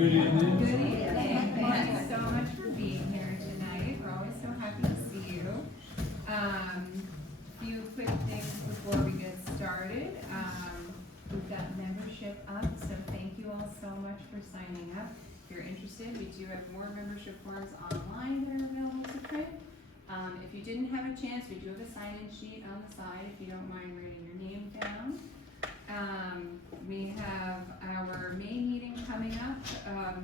Good evening. Good evening. Thank you so much for being here tonight. We're always so happy to see you. A few quick things before we get started. We've got membership up, so thank you all so much for signing up. If you're interested, we do have more membership forms online that are available to print. If you didn't have a chance, we do have a sign-in sheet on the side if you don't mind writing your name down. We have our May meeting coming up,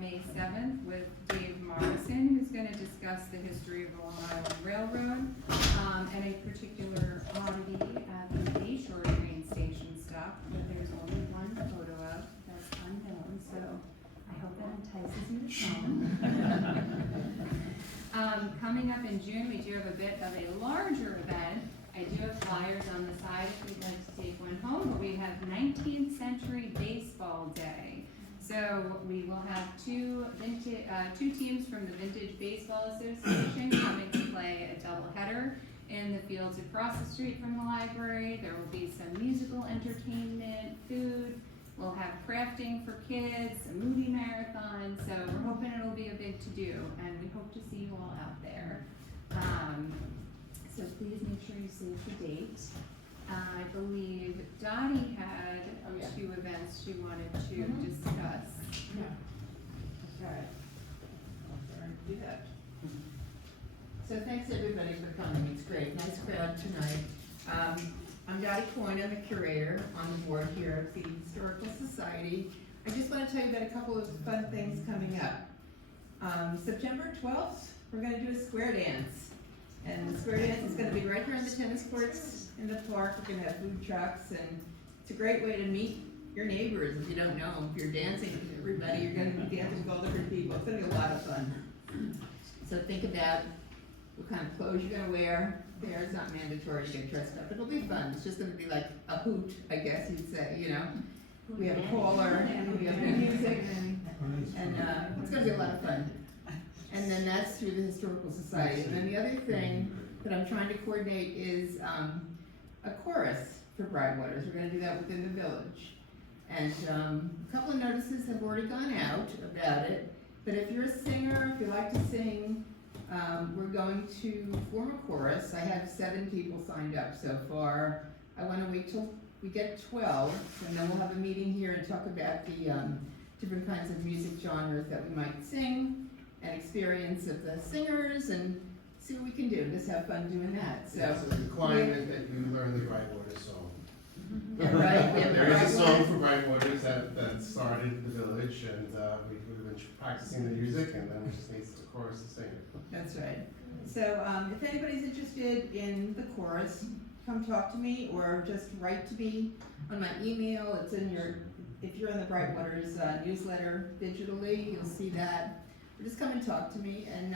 May 7th, with Dave Morrison, who's going to discuss the history of the Long Island Railroad and a particular oddity at the Bayshore train station stop that there's only one photo of that's unknown, so I hope that entices you to come. Coming up in June, we do have a bit of a larger event. I do have flyers on the side if you'd like to take one home, but we have 19th Century Baseball Day. So we will have two teams from the Vintage Baseball Association coming to play a doubleheader in the fields across the street from the library. There will be some musical entertainment, food. We'll have crafting for kids, a movie marathon. So we're hoping it'll be a big to-do, and we hope to see you all out there. So please make sure you save the date. I believe Dottie had two events she wanted to discuss. Yeah. Okay. I'll try and do that. So thanks everybody for coming. It's great. Nice crowd tonight. I'm Dottie Coyne. I'm a curator on the board here at the Historical Society. I just want to tell you about a couple of fun things coming up. September 12th, we're going to do a square dance. And the square dance is going to be right here on the tennis courts in the park. We're going to have food trucks, and it's a great way to meet your neighbors if you don't know them. If you're dancing with everybody, you're going to be dancing with all different people. It's going to be a lot of fun. So think about what kind of clothes you're going to wear. There, it's not mandatory to get dressed up. It'll be fun. It's just going to be like a hoot, I guess you'd say, you know. We have a caller, and we have music, and it's going to be a lot of fun. And then that's through the Historical Society. And then the other thing that I'm trying to coordinate is a chorus for Brightwaters. We're going to do that within the village. And a couple of notices have already gone out about it. But if you're a singer, if you like to sing, we're going to form a chorus. I have 7 people signed up so far. I want to wait till we get 12, and then we'll have a meeting here and talk about the different kinds of music genres that we might sing, and experience of the singers, and see what we can do. Just have fun doing that. So it's a requirement that you learn the Brightwaters song. Yeah, right. Yeah, There is a song for Brightwaters that started in the village, and we've been practicing the music, and then we just need the chorus to sing it. That's right. So if anybody's interested in the chorus, come talk to me, or just write to me on my email. It's in your, if you're in the Brightwaters newsletter digitally, you'll see that. Just come and talk to me, and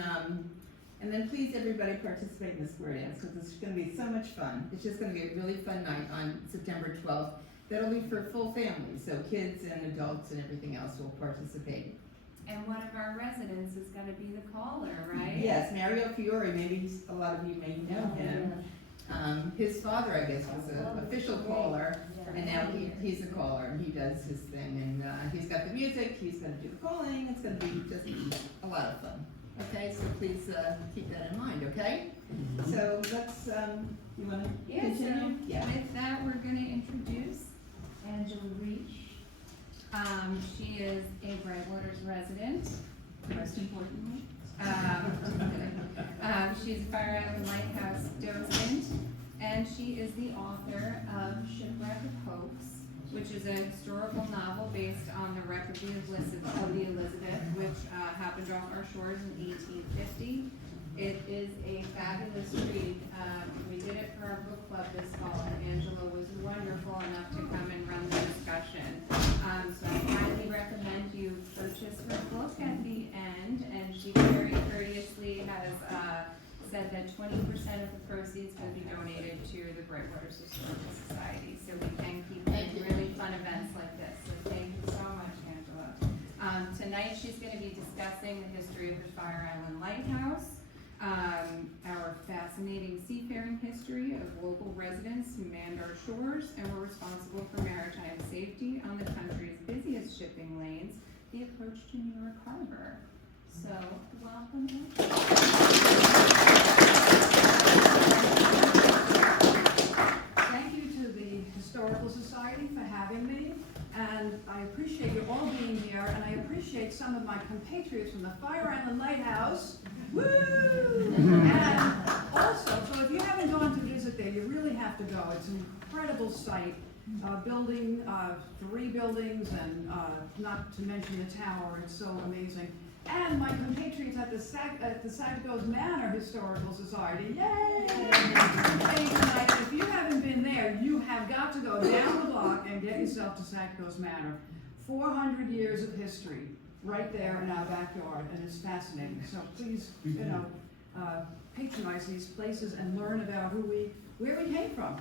then please everybody participate in the square dance, because it's going to be so much fun. It's just going to be a really fun night on September 12th. That'll be for full families, so kids and adults and everything else will participate. And one of our residents is going to be the caller, right? Yes, Mario Fiore, maybe a lot of you may know him. His father, I guess, was an official caller, and now he's a caller, and he does his thing, and he's got the music, he's going to do the calling. It's going to be just a lot of fun. Okay, so please keep that in mind, okay? So let's, you want to continue? So with that, we're going to introduce Angela Reich. She is a Brightwaters resident, most importantly. She's a Fire Island Lighthouse docent, and she is the author of Shipwreck of Hopes, which is a historical novel based on the wreck of the Elizabeth, which happened off our shores in 1850. It is a fabulous read. We did it for our book club this fall, and Angela was wonderful enough to come and run the discussion. So I highly recommend you purchase her book at the end, and she very courteously has said that 20% of the proceeds will be donated to the Brightwaters Historical Society, so we can keep doing really fun events like this. So thank you so much, Angela. Tonight she's going to be discussing the history of the Fire Island Lighthouse, our fascinating seafaring history of local residents who manned our shores and were responsible for maritime safety on the country's busiest shipping lanes, the approach to New York Harbor. So, welcome in. Thank you to the Historical Society for having me, and I appreciate you all being here, and I appreciate some of my compatriots from the Fire Island Lighthouse. Woo! And also, so if you haven't gone to visit there, you really have to go. It's an incredible site. Building 3 buildings, and not to mention the tower. It's so amazing. And my compatriots at the Sagacos Manor Historical Society. Yay! And if you haven't been there, you have got to go down the block and get yourself to Sagacos Manor. 400 years of history right there in our backyard, and it's fascinating. So please, patronize these places and learn about where we came from.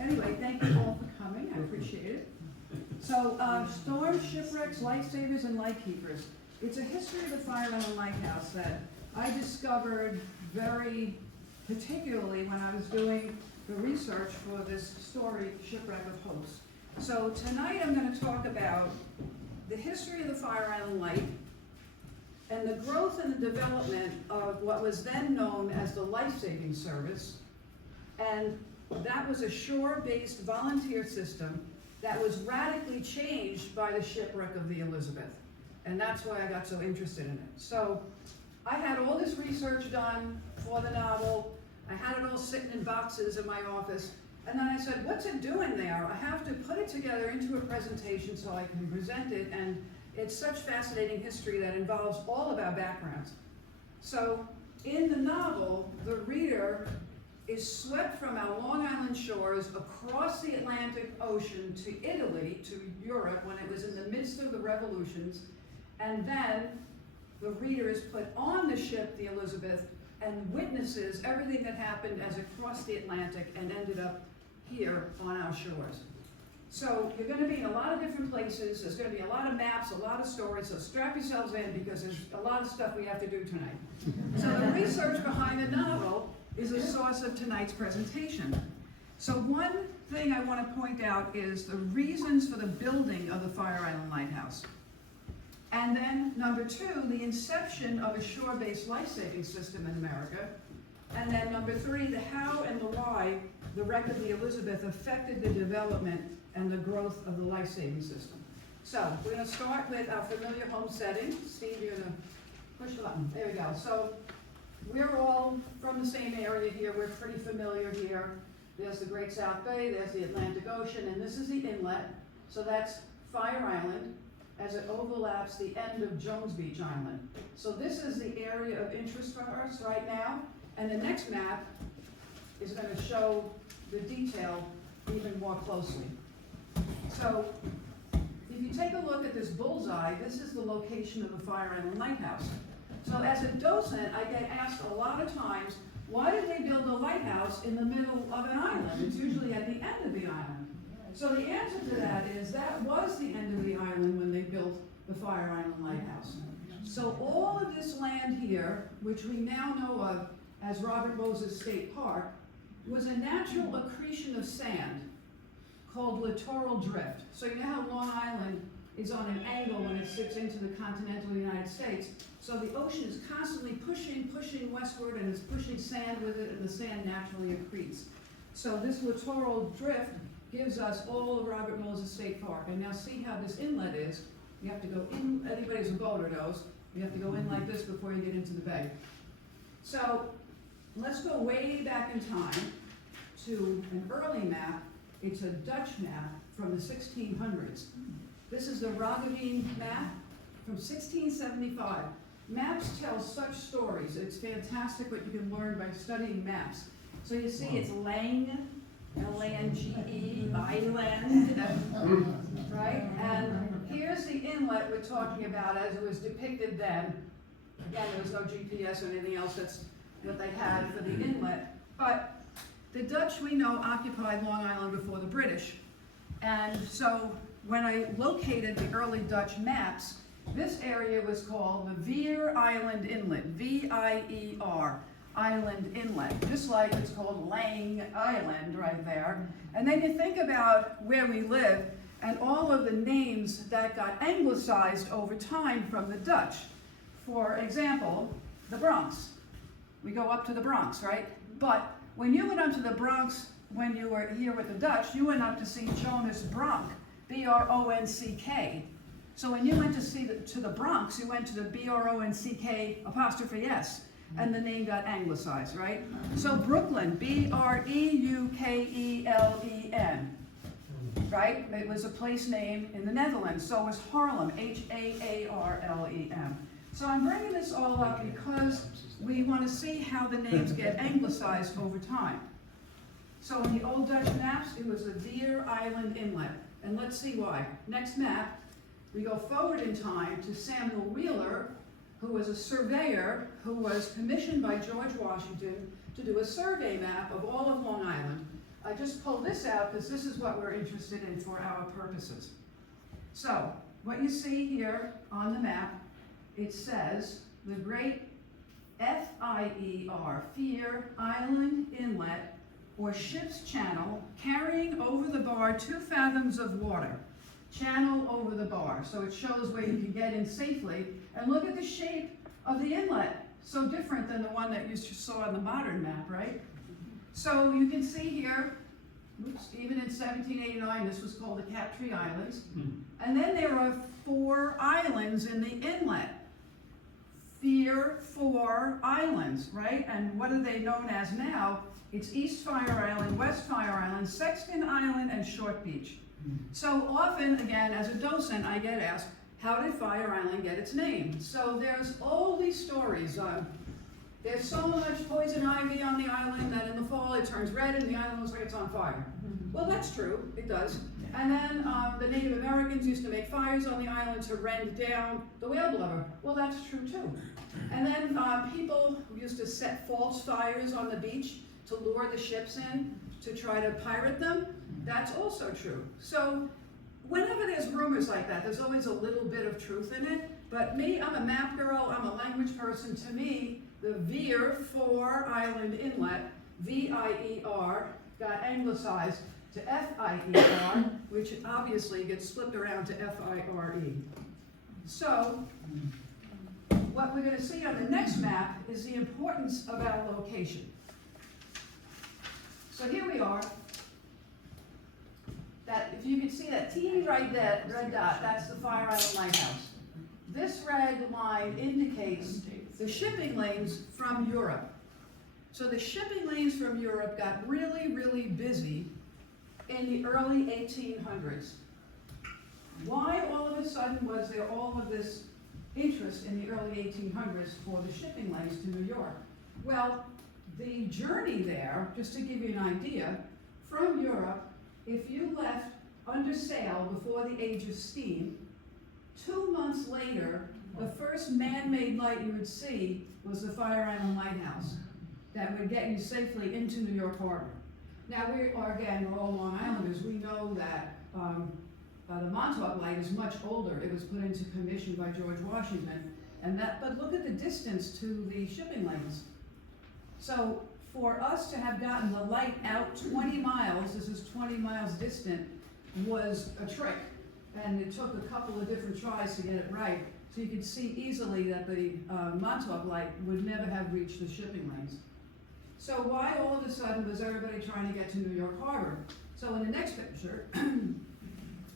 Anyway, thank you all for coming. I appreciate it. So, storm, shipwrecks, lifesavers, and lightkeepers. It's a history of the Fire Island Lighthouse that I discovered very particularly when I was doing the research for this story, Shipwreck of Hopes. So tonight I'm going to talk about the history of the Fire Island Light and the growth and the development of what was then known as the Lifesaving Service. And that was a shore-based volunteer system that was radically changed by the shipwreck of the Elizabeth. And that's why I got so interested in it. So I had all this research done for the novel. I had it all sitting in boxes in my office. And then I said, what's it doing there? I have to put it together into a presentation so I can present it. And it's such fascinating history that involves all of our backgrounds. So in the novel, the reader is swept from our Long Island shores across the Atlantic Ocean to Italy, to Europe, when it was in the midst of the revolutions. And then the reader is put on the ship, the Elizabeth, and witnesses everything that happened as it crossed the Atlantic and ended up here on our shores. So you're going to be in a lot of different places. There's going to be a lot of maps, a lot of stories, so strap yourselves in because there's a lot of stuff we have to do tonight. So the research behind the novel is a source of tonight's presentation. So one thing I want to point out is the reasons for the building of the Fire Island Lighthouse. And then number 2, the inception of a shore-based life-saving system in America. And then number 3, the how and the why the wreck of the Elizabeth affected the development and the growth of the life-saving system. So we're going to start with our familiar home setting. Steve, you're going to push the button. There we go. So we're all from the same area here. We're pretty familiar here. There's the Great South Bay, there's the Atlantic Ocean, and this is the inlet. So that's Fire Island as it overlaps the end of Jones Beach Island. So this is the area of interest for us right now. And the next map is going to show the detail even more closely. So if you take a look at this bullseye, this is the location of the Fire Island Lighthouse. So as a docent, I get asked a lot of times, why did they build a lighthouse in the middle of an island? It's usually at the end of the island. So the answer to that is that was the end of the island when they built the Fire Island Lighthouse. So all of this land here, which we now know of as Robert Moses State Park, was a natural accretion of sand called littoral drift. So you know how Long Island is on an angle when it sits into the continental United States. So the ocean is constantly pushing westward, and it's pushing sand with it, and the sand naturally accretes. So this littoral drift gives us all of Robert Moses State Park. And now see how this inlet is. You have to go in, anybody who's a boater knows, you have to go in like this before you get into the bay. So let's go way back in time to an early map. It's a Dutch map from the 1600s. This is the Ragaveen map from 1675. Maps tell such stories. It's fantastic what you can learn by studying maps. So you see it's Lang, L-A-N-G-E, island, right? And here's the inlet we're talking about as it was depicted then. Again, there was no GPS or anything else. That's what they had for the inlet. But the Dutch, we know, occupied Long Island before the British. And so when I located the early Dutch maps, this area was called the Veer Island Inlet, V-I-E-R, Island Inlet, just like it's called Lang Island right there. And then you think about where we live, and all of the names that got anglicized over time from the Dutch. For example, the Bronx. We go up to the Bronx, right? But when you went up to the Bronx, when you were here with the Dutch, you went up to see Jonas Bronck, B-R-O-N-C-K. So when you went to the Bronx, you went to the B-R-O-N-C-K apostrophe S, and the name got anglicized, right? So Brooklyn, B-R-E-U-K-E-L-E-N, right? It was a place name in the Netherlands. So was Haarlem, H-A-A-R-L-E-M. So I'm bringing this all up because we want to see how the names get anglicized over time. So in the old Dutch maps, it was the Fire Island Inlet. And let's see why. Next map, we go forward in time to Samuel Wheeler, who was a surveyor who was commissioned by George Washington to do a survey map of all of Long Island. I just pulled this out because this is what we're interested in for our purposes. So what you see here on the map, it says the Great F-I-E-R, Fire Island Inlet, or ship's channel, carrying over the bar 2 fathoms of water. Channel over the bar, so it shows where you can get in safely. And look at the shape of the inlet, so different than the one that you saw on the modern map, right? So you can see here, oops, even in 1789, this was called the Captree Islands. And then there are 4 islands in the inlet. 4 islands, right? And what are they known as now? It's East Fire Island, West Fire Island, Sexton Island, and Short Beach. So often, again, as a docent, I get asked, how did Fire Island get its name? So there's all these stories. There's so much poison ivy on the island that in the fall it turns red and the island looks like it's on fire. Well, that's true, it does. And then the Native Americans used to make fires on the island to rend down the whale blubber. Well, that's true too. And then people used to set false fires on the beach to lure the ships in to try to pirate them. That's also true. So whenever there's rumors like that, there's always a little bit of truth in it. But me, I'm a map girl, I'm a language person. To me, the Fire Island Inlet, V-I-E-R, got anglicized to F-I-E-R, which obviously gets flipped around to F-I-R-E. So what we're going to see on the next map is the importance of our location. So here we are. That, if you can see that teeny right there, red dot, that's the Fire Island Lighthouse. This red line indicates the shipping lanes from Europe. So the shipping lanes from Europe got really, really busy in the early 1800s. Why all of a sudden was there all of this interest in the early 1800s for the shipping lanes to New York? Well, the journey there, just to give you an idea, from Europe, if you left under sail before the age of steam, 2 months later, the first man-made light you would see was the Fire Island Lighthouse that would get you safely into New York Harbor. Now, we're all Long Islanders. We know that the Montauk Light is much older. It was put into commission by George Washington. But look at the distance to the shipping lanes. So for us to have gotten the light out 20 miles, this is 20 miles distant, was a trick. And it took a couple of different tries to get it right. So you could see easily that the Montauk Light would never have reached the shipping lanes. So why all of a sudden was everybody trying to get to New York Harbor? So in the next picture,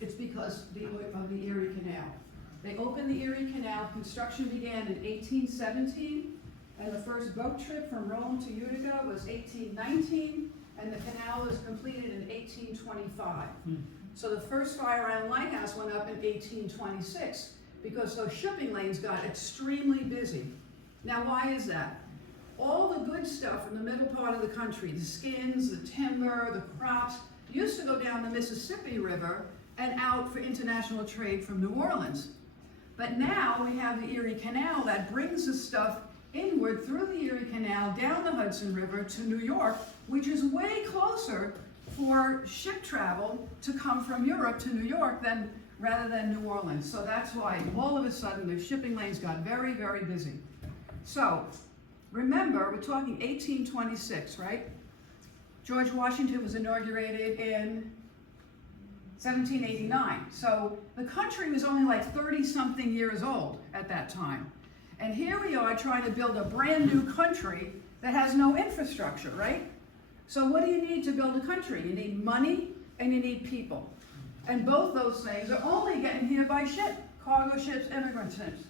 it's because of the Erie Canal. They opened the Erie Canal, construction began in 1817, and the first boat trip from Rome to Utica was 1819, and the canal was completed in 1825. So the first Fire Island Lighthouse went up in 1826 because those shipping lanes got extremely busy. Now, why is that? All the good stuff in the middle part of the country, the skins, the timber, the crops, used to go down the Mississippi River and out for international trade from New Orleans. But now we have the Erie Canal that brings the stuff inward through the Erie Canal, down the Hudson River to New York, which is way closer for ship travel to come from Europe to New York rather than New Orleans. So that's why all of a sudden the shipping lanes got very, very busy. So remember, we're talking 1826, right? George Washington was inaugurated in 1789. So the country was only like 30-something years old at that time. And here we are trying to build a brand new country that has no infrastructure, right? So what do you need to build a country? You need money and you need people. And both those things are only getting here by ship. Cargo ships, immigrant ships.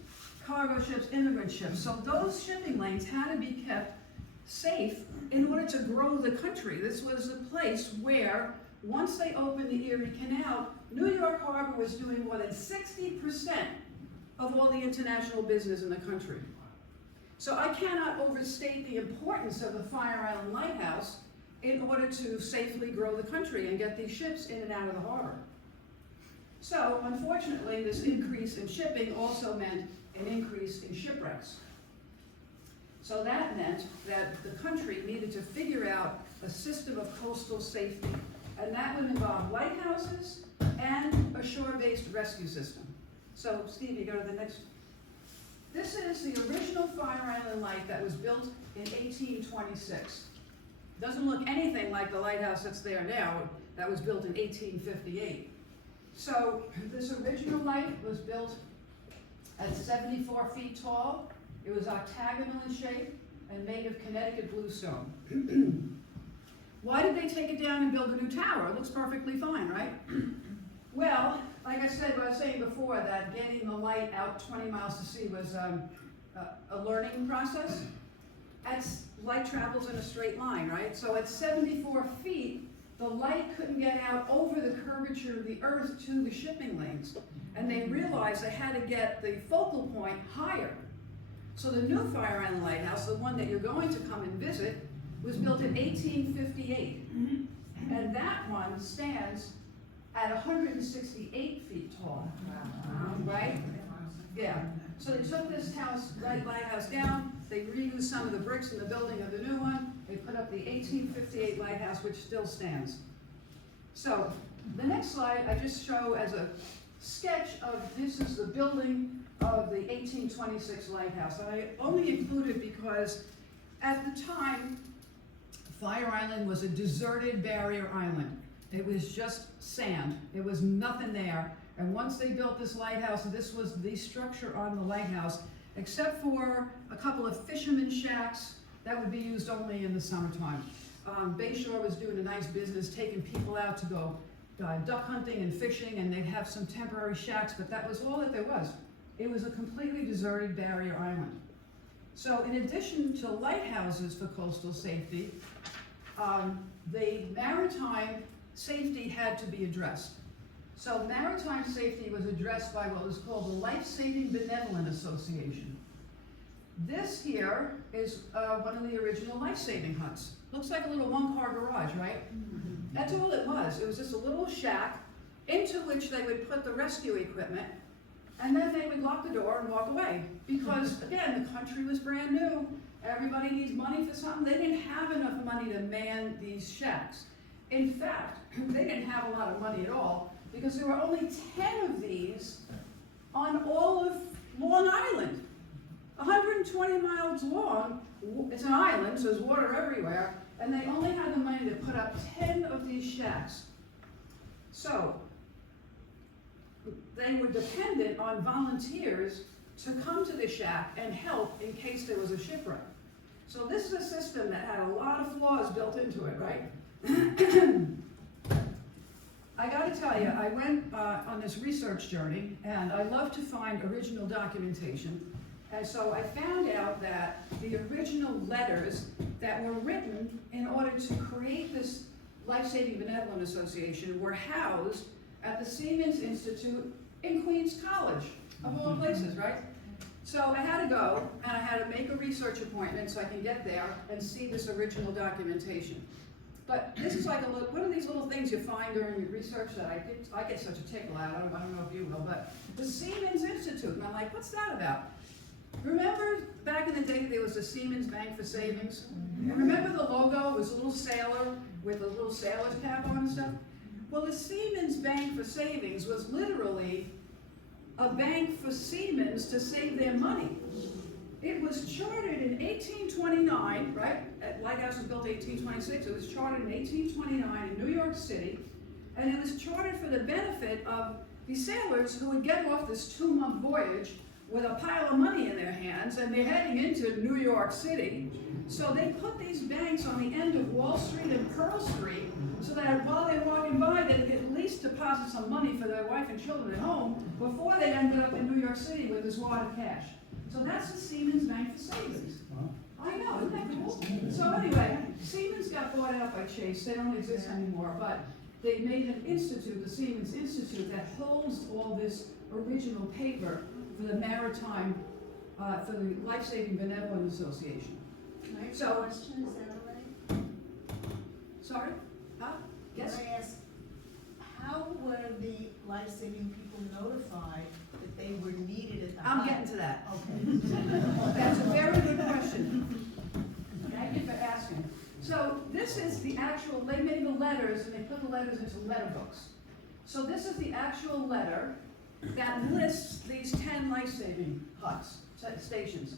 Cargo ships, immigrant ships. So those shipping lanes had to be kept safe in order to grow the country. This was the place where, once they opened the Erie Canal, New York Harbor was doing more than 60% of all the international business in the country. So I cannot overstate the importance of the Fire Island Lighthouse in order to safely grow the country and get these ships in and out of the harbor. So, unfortunately, this increase in shipping also meant an increase in shipwrecks. So that meant that the country needed to figure out a system of coastal safety, and that would involve lighthouses and a shore-based rescue system. So, Steve, you go to the next. This is the original Fire Island Light that was built in 1826. Doesn't look anything like the lighthouse that's there now, that was built in 1858. So this original light was built at 74 feet tall. It was octagonal in shape and made of Connecticut bluestone. Why did they take it down and build a new tower? It looks perfectly fine, right? Well, like I said, what I was saying before, that getting the light out 20 miles to sea was a learning process. Light travels in a straight line, right? So at 74 feet, the light couldn't get out over the curvature of the earth to the shipping lanes. And they realized they had to get the focal point higher. So the new Fire Island Lighthouse, the one that you're going to come and visit, was built in 1858. And that one stands at 168 feet tall. Right? Yeah. So they took this lighthouse down, they reused some of the bricks in the building of the new one, they put up the 1858 lighthouse, which still stands. So, the next slide I just show as a sketch of, this is the building of the 1826 lighthouse. And I only include it because at the time, Fire Island was a deserted barrier island. It was just sand. There was nothing there. And once they built this lighthouse, this was the structure on the lighthouse, except for a couple of fishermen shacks that would be used only in the summertime. Bayshore was doing a nice business, taking people out to go duck hunting and fishing, and they'd have some temporary shacks, but that was all that there was. It was a completely deserted barrier island. So in addition to lighthouses for coastal safety, the maritime safety had to be addressed. So maritime safety was addressed by what was called the Lifesaving Benevolent Association. This here is one of the original life-saving huts. Looks like a little one-car garage, right? That's all it was. It was just a little shack into which they would put the rescue equipment, and then they would lock the door and walk away. Because, again, the country was brand new. Everybody needs money for something. They didn't have enough money to man these shacks. In fact, they didn't have a lot of money at all, because there were only 10 of these on all of Long Island. 120 miles long, it's an island, so there's water everywhere, and they only had the money to put up 10 of these shacks. So, they were dependent on volunteers to come to the shack and help in case there was a shipwreck. So this is a system that had a lot of flaws built into it, right? I gotta tell you, I went on this research journey, and I love to find original documentation. And so I found out that the original letters that were written in order to create this Lifesaving Benevolent Association were housed at the Siemens Institute in Queens College, of all places, right? So I had to go, and I had to make a research appointment so I can get there and see this original documentation. But this is like one of these little things you find during your research that I get such a tickle out. I don't know if you will, but the Siemens Institute, and I'm like, what's that about? Remember back in the day there was a Siemens Bank for Savings? And remember the logo was a little sailor with a little sailor's cap on and stuff? Well, the Siemens Bank for Savings was literally a bank for Siemens to save their money. It was chartered in 1829, right? Lighthouse was built in 1826. It was chartered in 1829 in New York City, And it was chartered for the benefit of the sailors who would get off this 2-month voyage with a pile of money in their hands, and they're heading into New York City. So they put these banks on the end of Wall Street and Pearl Street so that while they're walking by, they could at least deposit some money for their wife and children at home before they ended up in New York City with this wad of cash. So that's the Siemens Bank for Savings. I know, isn't that cool? So anyway, Siemens got bought out by Chase. They don't exist anymore, but they made an institute, the Siemens Institute, that holds all this original paper for the maritime, for the Lifesaving Benevolent Association. So, Question, is that all right? sorry? Huh? Yes? Can I ask, how were the life-saving people notified that they were needed at the I'm hut? getting to that. Okay. That's a very good question. Thank you for asking. So this is the actual, they made the letters and they put the letters into letter books. So this is the actual letter that lists these 10 life-saving huts, stations.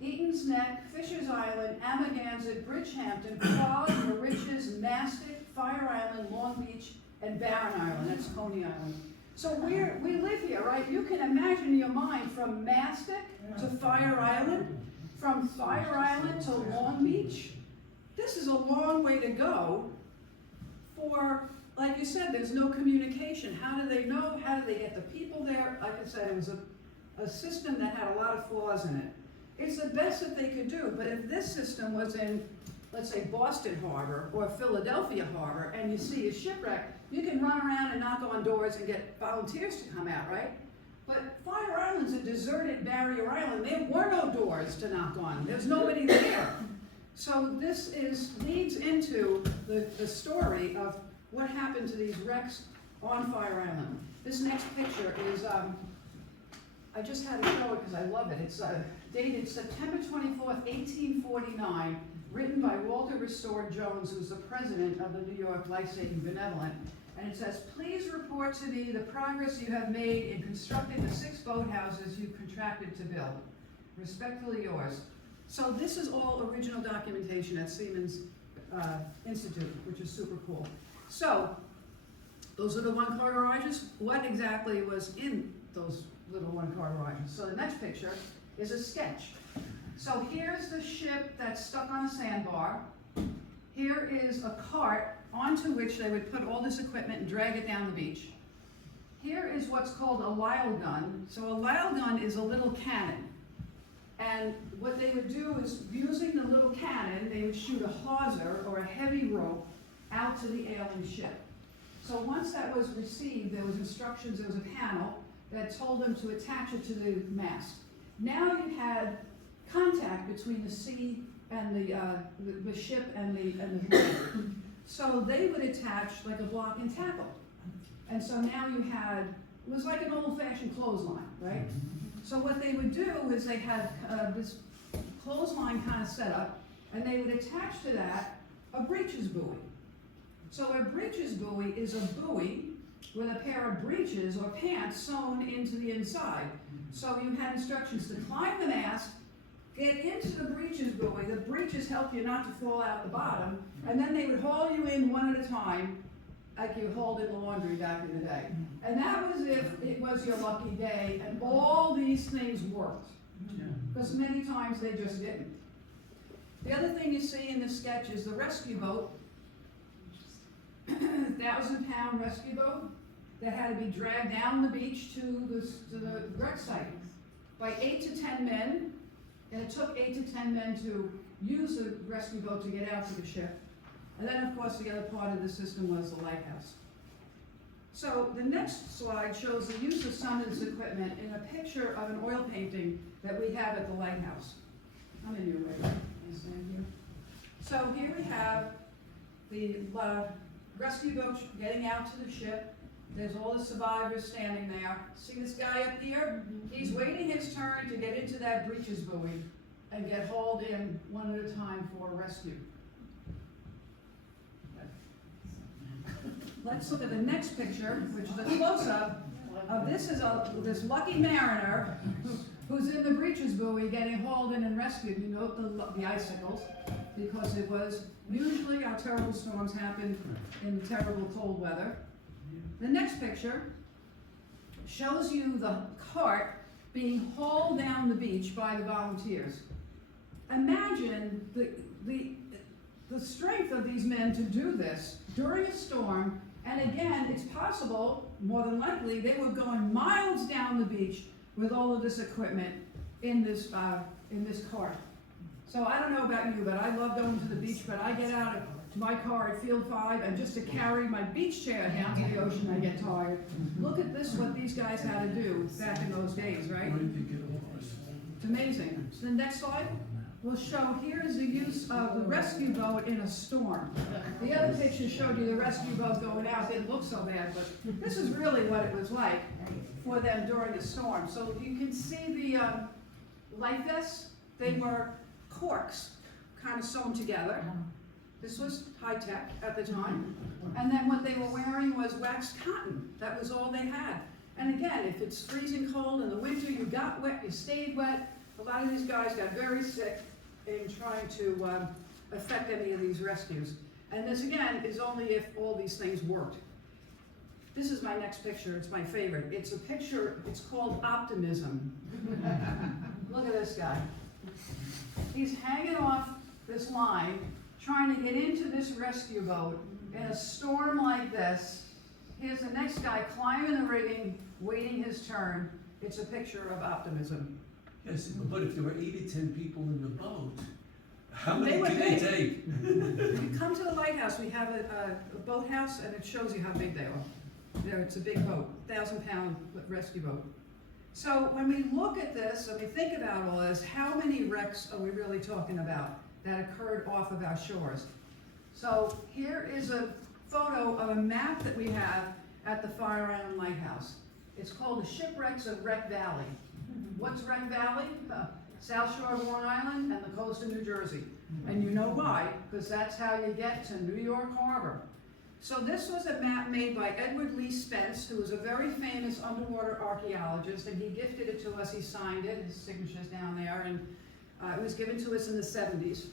Eaton's Neck, Fisher's Island, Amagansett, Bridgehampton, Prague, Mauritius, Mastic, Fire Island, Long Beach, and Barren Island. That's Coney Island. So we live here, right? You can imagine in your mind from Mastic to Fire Island, from Fire Island to Long Beach. This is a long way to go for, like you said, there's no communication. How do they know? How do they get the people there? Like I said, it was a system that had a lot of flaws in it. It's the best that they could do, but if this system was in, let's say, Boston Harbor or Philadelphia Harbor, and you see a shipwreck, you can run around and knock on doors and get volunteers to come out, right? But Fire Island's a deserted barrier island. There were no doors to knock on. There's nobody there. So this leads into the story of what happened to these wrecks on Fire Island. This next picture is, I just had to show it because I love it. It's dated September 24th, 1849, written by Walter Restore Jones, who's the president of the New York Lifesaving Benevolent. And it says, please report to me the progress you have made in constructing the 6 boathouses you contracted to build. Respectfully yours. So this is all original documentation at Siemens Institute, which is super cool. So, those are the 1-car garages. What exactly was in those little 1-car garages? So the next picture is a sketch. So here's the ship that's stuck on a sandbar. Here is a cart onto which they would put all this equipment and drag it down the beach. Here is what's called a Lyle gun. So a Lyle gun is a little cannon. And what they would do is, using the little cannon, they would shoot a hawser or a heavy rope out to the ailing ship. So once that was received, there was instructions, there was a panel that told them to attach it to the mast. Now you had contact between the sea and the ship and the land. So they would attach like a block and tackle. And so now you had, it was like an old-fashioned clothesline, right? So what they would do is they had this clothesline kind of set up, and they would attach to that a breeches buoy. So a breeches buoy is a buoy with a pair of breeches or pants sewn into the inside. So you had instructions to climb the mast, get into the breeches buoy. The breeches help you not to fall out the bottom, and then they would haul you in one at a time, like you hauled in laundry back in the day. And that was if it was your lucky day, and all these things worked. Because many times they just didn't. The other thing you see in this sketch is the rescue boat. 1,000-pound rescue boat that had to be dragged down the beach to the wreck site by 8 to 10 men. And it took 8 to 10 men to use the rescue boat to get out to the ship. And then, of course, the other part of the system was the lighthouse. So the next slide shows the use of some of this equipment in a picture of an oil painting that we have at the lighthouse. I'm in your way, right? I stand here. So here we have the rescue boat getting out to the ship. There's all the survivors standing there. See this guy up here? He's waiting his turn to get into that breeches buoy and get hauled in one at a time for a rescue. Let's look at the next picture, which is a close-up of this lucky mariner who's in the breeches buoy getting hauled in and rescued. You note the icicles, because it was usually our terrible storms happened in terrible cold weather. The next picture shows you the cart being hauled down the beach by the volunteers. Imagine the strength of these men to do this during a storm, and again, it's possible, more than likely, they were going miles down the beach with all of this equipment in this cart. So I don't know about you, but I love going to the beach, but I get out to my car at Field 5, and just to carry my beach chair down to the ocean, I get tired. Look at this, what these guys had to do back in those days, right? It's amazing. So the next slide will show, here is the use of the rescue boat in a storm. The other picture showed you the rescue boat going out. It didn't look so bad, but this is really what it was like for them during the storm. So you can see the life vests. They were corks, kind of sewn together. This was high-tech at the time. And then what they were wearing was waxed cotton. That was all they had. And again, if it's freezing cold in the winter, you got wet, you stayed wet. A lot of these guys got very sick in trying to affect any of these rescues. And this, again, is only if all these things worked. This is my next picture. It's my favorite. It's a picture, it's called optimism. Look at this guy. He's hanging off this line, trying to get into this rescue boat in a storm like this. Here's the next guy climbing the rigging, waiting his turn. It's a picture of optimism. Yes, but if there were 8 to 10 people in the boat, how They many were can they big. take? You come to the lighthouse, we have a boathouse, and it shows you how big they are. It's a big boat, 1,000-pound rescue boat. So when we look at this and we think about all this, how many wrecks are we really talking about that occurred off of our shores? So here is a photo of a map that we have at the Fire Island Lighthouse. It's called the Shipwrecks of Wreck Valley. What's Wreck Valley? South shore of Long Island and the coast of New Jersey. And you know why, because that's how you get to New York Harbor. So this was a map made by Edward Lee Spence, who was a very famous underwater archaeologist, and he gifted it to us. He signed it, his signature's down there, and it was given to us in the 70s.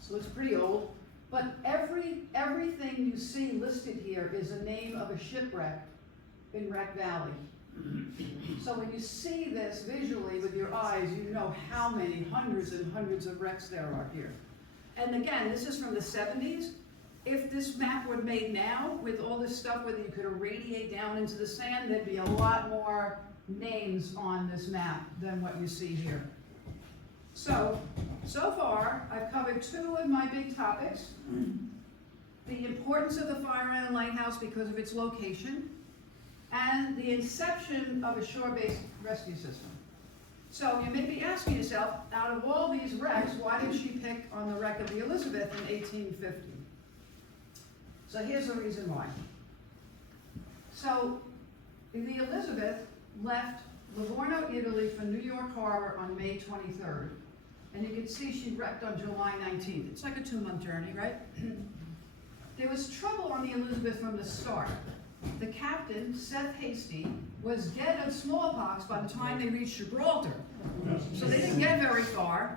So it's pretty old. But everything you see listed here is the name of a shipwreck in Wreck Valley. So when you see this visually with your eyes, you know how many hundreds and hundreds of wrecks there are here. And again, this is from the 70s. If this map were made now, with all this stuff, whether you could irradiate down into the sand, there'd be a lot more names on this map than what you see here. So far, I've covered 2 of my big topics. The importance of the Fire Island Lighthouse because of its location, and the inception of a shore-based rescue system. So you may be asking yourself, out of all these wrecks, why did she pick on the wreck of the Elizabeth in 1850? So here's the reason why. So the Elizabeth left Livorno, Italy for New York Harbor on May 23rd. And you can see she wrecked on July 19th. It's like a 2-month journey, right? There was trouble on the Elizabeth from the start. The captain, Seth Hasty, was dead of smallpox by the time they reached Gibraltar. So they didn't get very far.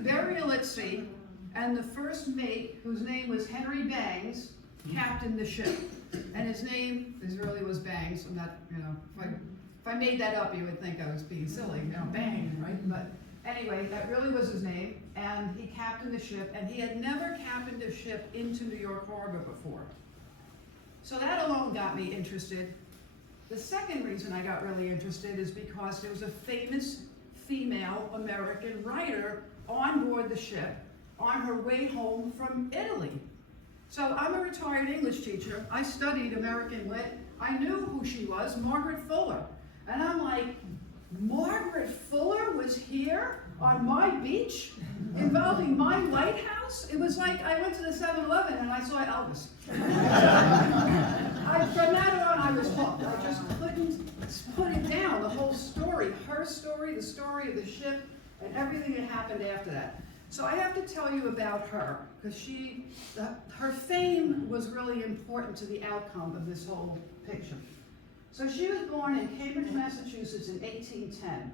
Very ill at sea. And the first mate, whose name was Henry Bangs, captained the ship. And his name really was Bangs. I'm not, if I made that up, you would think I was being silly, Bang, right? But anyway, that really was his name. And he captained the ship, and he had never captained a ship into New York Harbor before. So that alone got me interested. The second reason I got really interested is because there was a famous female American writer on board the ship on her way home from Italy. So I'm a retired English teacher. I studied American Lit. I knew who she was, Margaret Fuller. And I'm like, Margaret Fuller was here on my beach involving my lighthouse? It was like I went to the 7-Eleven and I saw Elvis. From that on, I was hooked. I just couldn't put it down. The whole story, her story, the story of the ship, and everything that happened after that. So I have to tell you about her, because her fame was really important to the outcome of this whole picture. So she was born in Cambridge, Massachusetts in 1810.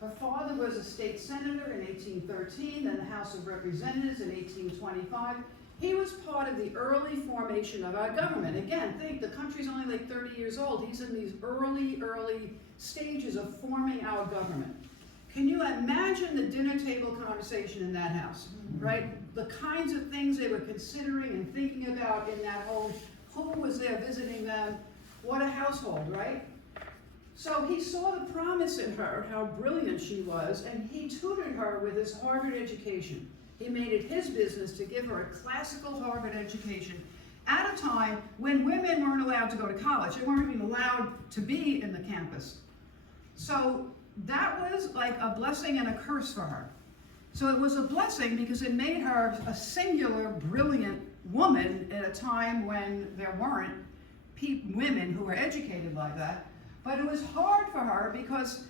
Her father was a state senator in 1813, then the House of Representatives in 1825. He was part of the early formation of our government. Again, think the country's only like 30 years old. He's in these early stages of forming our government. Can you imagine the dinner table conversation in that house, right? The kinds of things they were considering and thinking about in that home. Who was there visiting them? What a household, right? So he saw the promise in her, how brilliant she was, and he tutored her with his Harvard education. He made it his business to give her a classical Harvard education at a time when women weren't allowed to go to college. They weren't even allowed to be in the campus. So that was like a blessing and a curse for her. So it was a blessing because it made her a singular, brilliant woman at a time when there weren't women who were educated like that. But it was hard for her because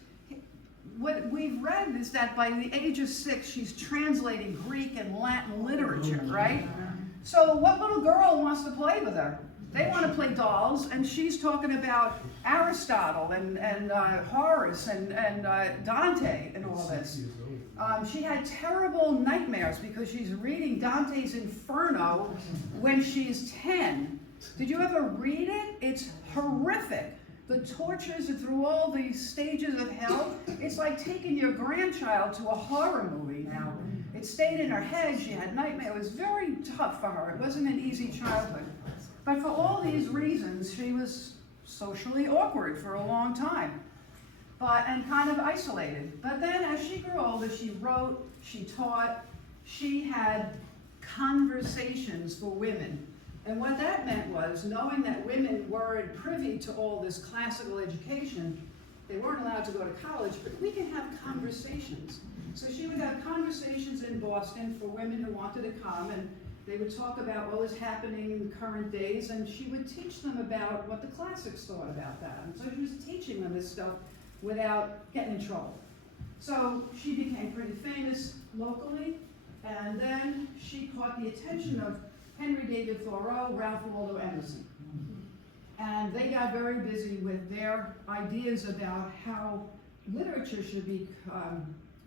what we've read is that by the age of 6, she's translating Greek and Latin literature, right? So what little girl wants to play with her? They want to play dolls, and she's talking about Aristotle and Horace and Dante and all this. She had terrible nightmares because she's reading Dante's Inferno when she's 10. Did you ever read it? It's horrific. The tortures through all these stages of hell. It's like taking your grandchild to a horror movie now. It stayed in her head. She had nightmares. It was very tough for her. It wasn't an easy childhood. But for all these reasons, she was socially awkward for a long time. And kind of isolated. But then as she grew older, she wrote, she taught, she had conversations for women. And what that meant was, knowing that women weren't privy to all this classical education, they weren't allowed to go to college, but we can have conversations. So she would have conversations in Boston for women who wanted to come, and they would talk about what was happening in current days, and she would teach them about what the classics thought about that. And so she was teaching them this stuff without getting in trouble. So she became pretty famous locally, and then she caught the attention of Henry David Thoreau, Ralph Waldo Emerson. And they got very busy with their ideas about how literature should be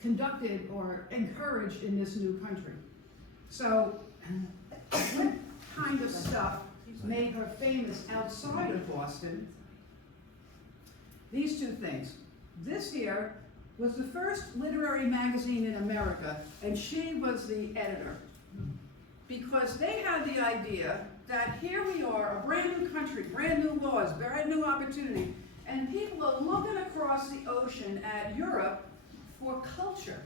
conducted or encouraged in this new country. So what kind of stuff made her famous outside of Boston? These two things. This here was the first literary magazine in America, and she was the editor. Because they had the idea that here we are, a brand new country, brand new laws, brand new opportunity, and people are looking across the ocean at Europe for culture.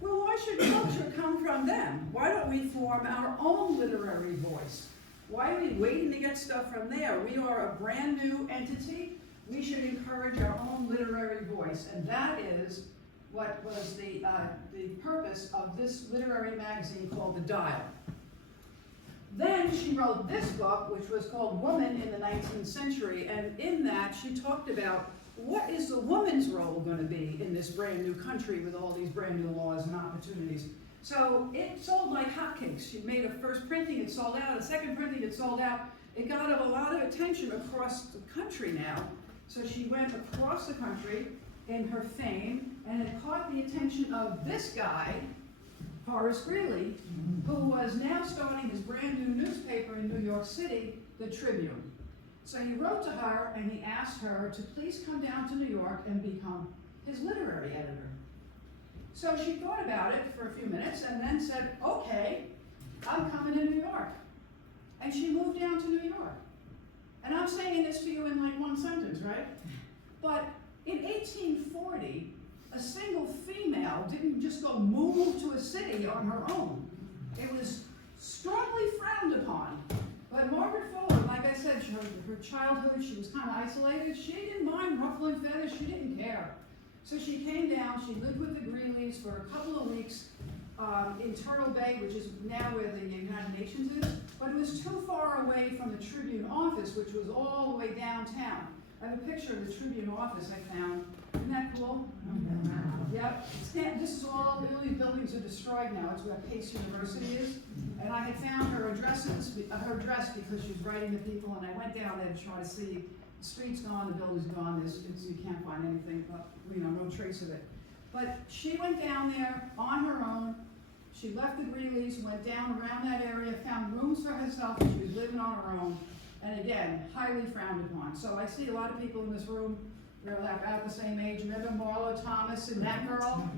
Well, why should culture come from them? Why don't we form our own literary voice? Why are we waiting to get stuff from there? We are a brand new entity. We should encourage our own literary voice, and that is what was the purpose of this literary magazine called The Dial. Then she wrote this book, which was called Woman in the 19th Century, and in that she talked about what is the woman's role going to be in this brand new country with all these brand new laws and opportunities. So it sold like hotcakes. She made a first printing, it sold out, a second printing, it sold out. It got a lot of attention across the country now. So she went across the country in her fame, and it caught the attention of this guy, Horace Greeley, who was now starting his brand new newspaper in New York City, the Tribune. So he wrote to her and he asked her to please come down to New York and become his literary editor. So she thought about it for a few minutes and then said, okay, I'm coming to New York. And she moved down to New York. And I'm saying this to you in like one sentence, right? But in 1840, a single female didn't just go move to a city on her own. It was strongly frowned upon. But Margaret Fuller, like I said, her childhood, she was kind of isolated. She didn't mind ruffling feathers. She didn't care. So she came down. She lived with the Greeleys for a couple of weeks in Turtle Bay, which is now where the United Nations is. But it was too far away from the Tribune office, which was all the way downtown. I have a picture of the Tribune office I found. Isn't that cool? Yep. This is all these buildings are destroyed now. It's where Pace University is. And I had found her address because she was writing to people, and I went down there to try to see the street's gone, the building's gone, you can't find anything, but no trace of it. But she went down there on her own. She left the Greeleys, went down around that area, found rooms for herself, and she was living on her own. And again, highly frowned upon. So I see a lot of people in this room, they're like about the same age. Remember Marlo Thomas and that girl?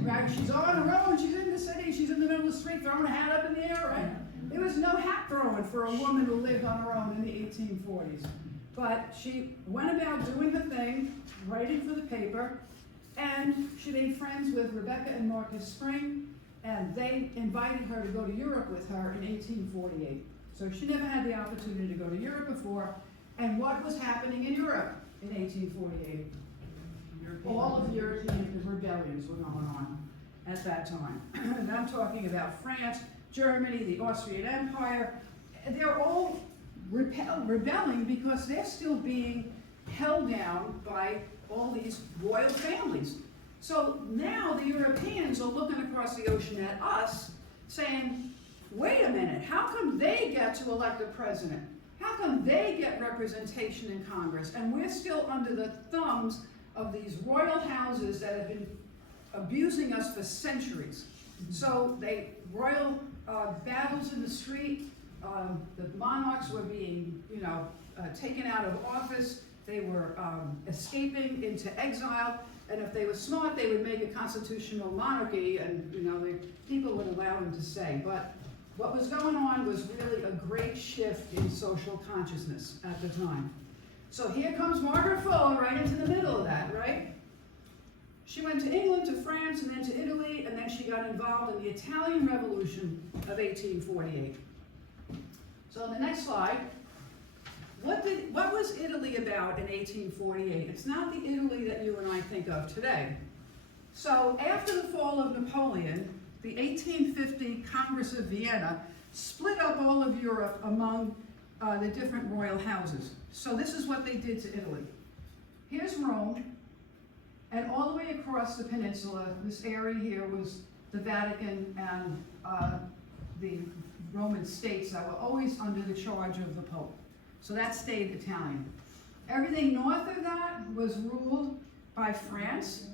Right? She's on her own, she's in the city, she's in the middle of the street throwing a hat up in the air, right? There was no hat throwing for a woman who lived on her own in the 1840s. But she went about doing her thing, writing for the paper, and she made friends with Rebecca and Marcus Spring, and they invited her to go to Europe with her in 1848. So she never had the opportunity to go to Europe before. And what was happening in Europe in 1848? All of the European rebellions were going on at that time. And I'm talking about France, Germany, the Austrian Empire. They're all rebelling because they're still being held down by all these royal families. So now the Europeans are looking across the ocean at us saying, wait a minute, how come they get to elect a president? How come they get representation in Congress? And we're still under the thumbs of these royal houses that have been abusing us for centuries. So royal battles in the street, the monarchs were being, taken out of office. They were escaping into exile, and if they were smart, they would make a constitutional monarchy, and the people would allow them to stay. But what was going on was really a great shift in social consciousness at the time. So here comes Margaret Fuller right into the middle of that, right? She went to England, to France, and then to Italy, and then she got involved in the Italian Revolution of 1848. So on the next slide, what was Italy about in 1848? It's not the Italy that you and I think of today. So after the fall of Napoleon, the 1850 Congress of Vienna split up all of Europe among the different royal houses. So this is what they did to Italy. Here's Rome, and all the way across the peninsula, this area here was the Vatican and the Roman states that were always under the charge of the Pope. So that stayed Italian. Everything north of that was ruled by France,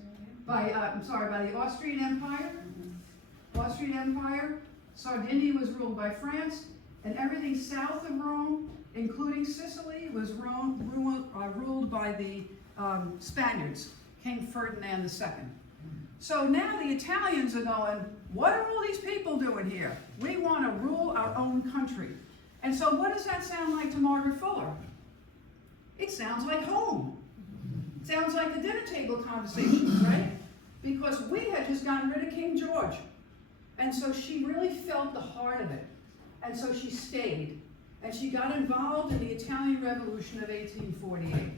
by the Austrian Empire. Sardinia was ruled by France, and everything south of Rome, including Sicily, was ruled by the Spaniards, King Ferdinand II. So now the Italians are going, what are all these people doing here? We want to rule our own country. And so what does that sound like to Margaret Fuller? It sounds like home. It sounds like the dinner table conversations, right? Because we had just gotten rid of King George. And so she really felt the heart of it. And so she stayed. And she got involved in the Italian Revolution of 1848.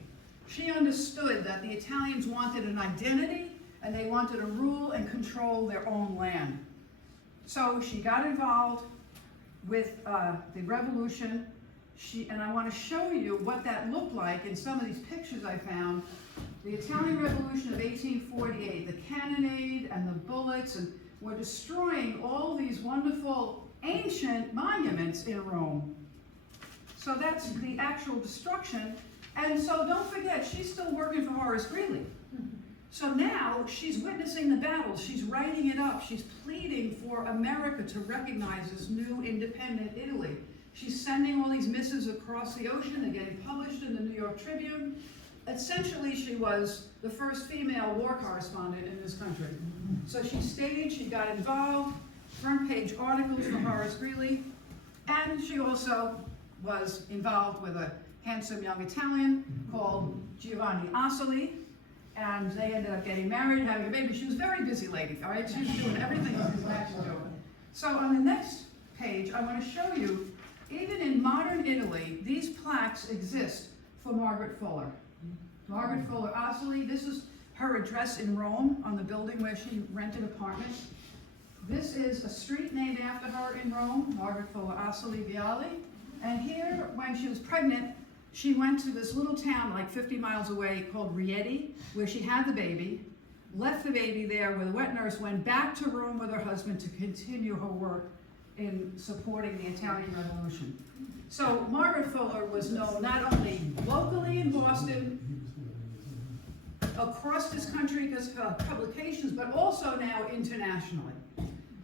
She understood that the Italians wanted an identity, and they wanted to rule and control their own land. So she got involved with the revolution. And I want to show you what that looked like in some of these pictures I found. The Italian Revolution of 1848, the cannonade and the bullets, and were destroying all these wonderful ancient monuments in Rome. So that's the actual destruction. And so don't forget, she's still working for Horace Greeley. So now she's witnessing the battles, she's writing it up, she's pleading for America to recognize this new independent Italy. She's sending all these missives across the ocean, they're getting published in the New York Tribune. Essentially, she was the first female war correspondent in this country. So she stayed, she got involved, front page articles for Horace Greeley, and she also was involved with a handsome young Italian called Giovanni Asoli, and they ended up getting married, having a baby. She was a very busy lady, all right? She was doing everything she was glad to do. So on the next page, I want to show you, even in modern Italy, these plaques exist for Margaret Fuller. Margaret Fuller Asoli, this is her address in Rome on the building where she rented apartments. This is a street named after her in Rome, Margaret Fuller Asoli Viale. And here, when she was pregnant, she went to this little town like 50 miles away called Rieti, where she had the baby, left the baby there with a wet nurse, went back to Rome with her husband to continue her work in supporting the Italian Revolution. So Margaret Fuller was known not only locally in Boston, across this country because of publications, but also now internationally.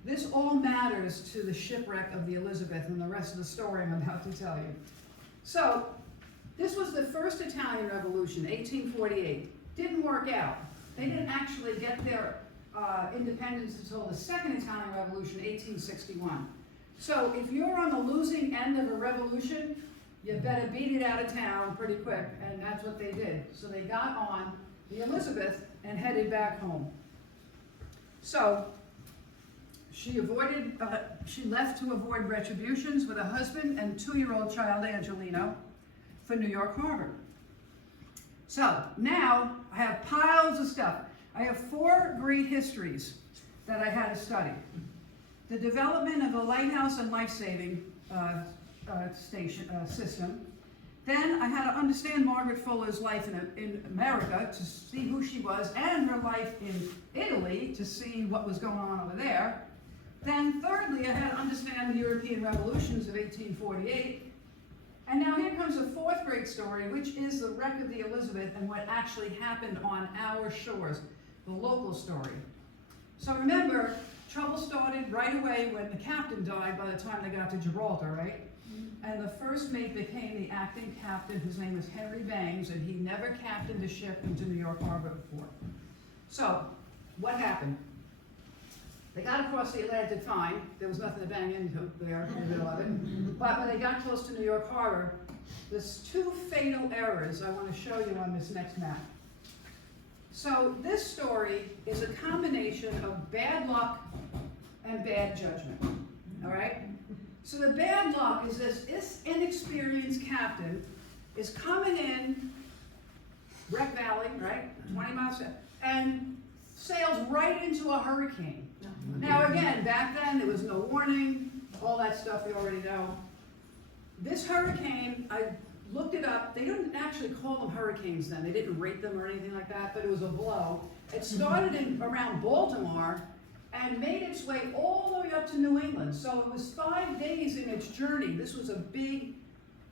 this all matters to the shipwreck of the Elizabeth and the rest of the story I'm about to tell you. So, this was the first Italian Revolution, 1848. Didn't work out. They didn't actually get their independence until the Second Italian Revolution, 1861. So if you're on the losing end of a revolution, you better beat it out of town pretty quick, and that's what they did. So they got on the Elizabeth and headed back home. So she left to avoid retributions with a husband and 2-year-old child, Angelino, for New York Harbor. So now I have piles of stuff. I have 4 great histories that I had to study. The development of the lighthouse and life-saving system. Then I had to understand Margaret Fuller's life in America to see who she was, and her life in Italy to see what was going on over there. Then thirdly, I had to understand the European revolutions of 1848. And now here comes a 4th great story, which is the wreck of the Elizabeth and what actually happened on our shores, the local story. So remember, trouble started right away when the captain died by the time they got to Gibraltar, right? And the first mate became the acting captain, whose name was Henry Bangs, and he never captained a ship into New York Harbor before. So, what happened? They got across the Atlantic fine. There was nothing to bang into there in the middle of it. But when they got close to New York Harbor, there's 2 fatal errors I want to show you on this next map. So this story is a combination of bad luck and bad judgment, all right? So the bad luck is this inexperienced captain is coming in Wreck Valley, right, 20 miles, and sails right into a hurricane. Now again, back then there was no warning, all that stuff we already know. This hurricane, I looked it up, they didn't actually call them hurricanes then, they didn't rate them or anything like that, but it was a blow. It started around Baltimore and made its way all the way up to New England. So it was 5 days in its journey. This was a big,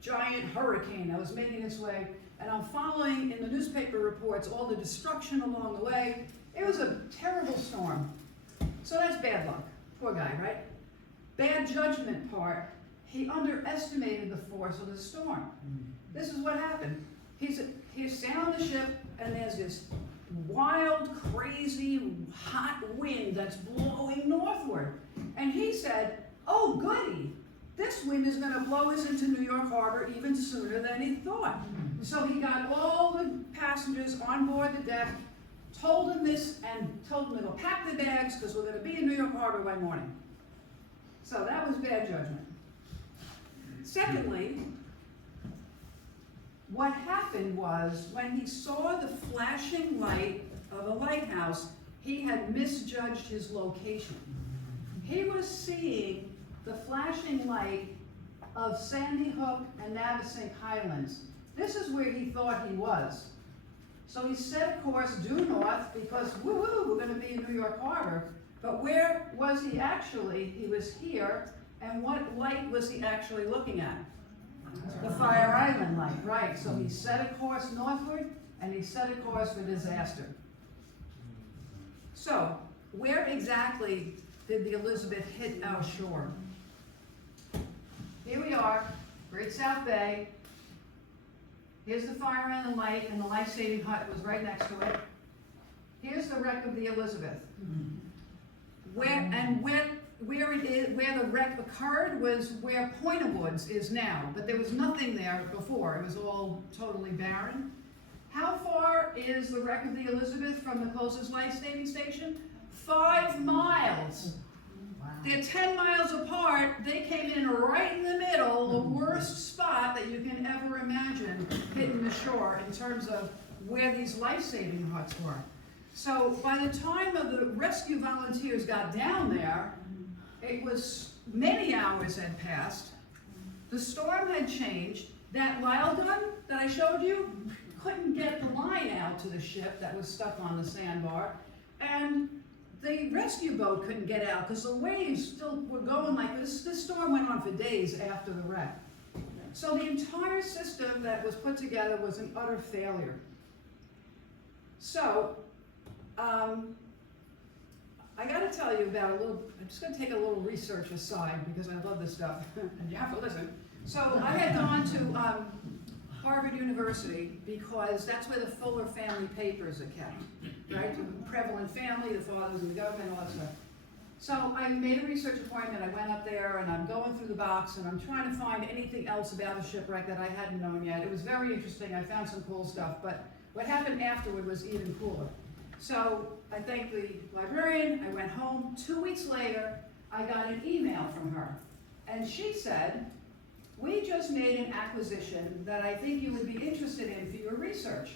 giant hurricane that was making its way, and I'm following in the newspaper reports all the destruction along the way. It was a terrible storm. So that's bad luck. Poor guy, right? Bad judgment part, he underestimated the force of the storm. This is what happened. He's sailing the ship, and there's this wild, crazy, hot wind that's blowing northward. And he said, oh goody, this wind is gonna blow us into New York Harbor even sooner than he thought. So he got all the passengers on board the deck, told them this, and told them to go pack the bags because we're gonna be in New York Harbor by morning. So that was bad judgment. Secondly, what happened was when he saw the flashing light of a lighthouse, he had misjudged his location. He was seeing the flashing light of Sandy Hook and Navesink Highlands. This is where he thought he was. So he set a course due north because, woo-hoo, we're gonna be in New York Harbor. But where was he actually? He was here, and what light was he actually looking at? The Fire Island light, right. So he set a course northward, and he set a course for disaster. So, where exactly did the Elizabeth hit our shore? Here we are, Great South Bay. Here's the Fire Island light, and the life-saving hut was right next to it. Here's the wreck of the Elizabeth. Where the wreck occurred was where Point of Woods is now, but there was nothing there before. It was all totally barren. How far is the wreck of the Elizabeth from the closest life-saving station? 5 miles. Wow. They're 10 miles apart. They came in right in the middle, the worst spot that you can ever imagine hitting the shore in terms of where these life-saving huts were. So by the time of the rescue volunteers got down there, it was many hours had passed. The storm had changed. That Lyle gun that I showed you couldn't get the line out to the ship that was stuck on the sandbar. And the rescue boat couldn't get out because the waves still were going like this. This storm went on for days after the wreck. So the entire system that was put together was an utter failure. So, I gotta tell you about I'm just gonna take a little research aside because I love this stuff, and you have to listen. So I had gone to Harvard University because that's where the Fuller family papers are kept, right? The prevalent family, the father was in the government, all that stuff. So I made a research appointment, I went up there and I'm going through the box and I'm trying to find anything else about the shipwreck that I hadn't known yet. It was very interesting, I found some cool stuff, but what happened afterward was even cooler. So I thanked the librarian, I went home. 2 weeks later, I got an email from her. And she said, we just made an acquisition that I think you would be interested in for your research.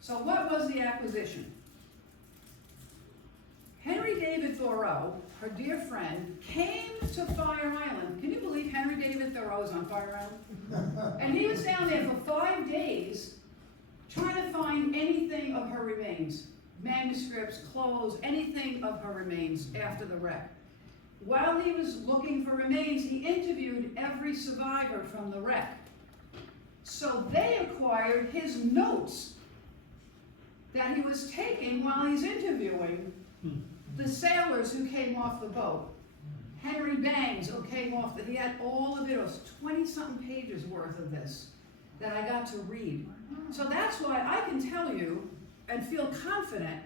So what was the acquisition? Henry David Thoreau, her dear friend, came to Fire Island. Can you believe Henry David Thoreau is on Fire Island? And he was down there for 5 days trying to find anything of her remains. Manuscripts, clothes, anything of her remains after the wreck. While he was looking for remains, he interviewed every survivor from the wreck. So they acquired his notes that he was taking while he's interviewing the sailors who came off the boat. Henry Bangs, who came off, he had all of it, it was 20-something pages worth of this that I got to read. So that's why I can tell you and feel confident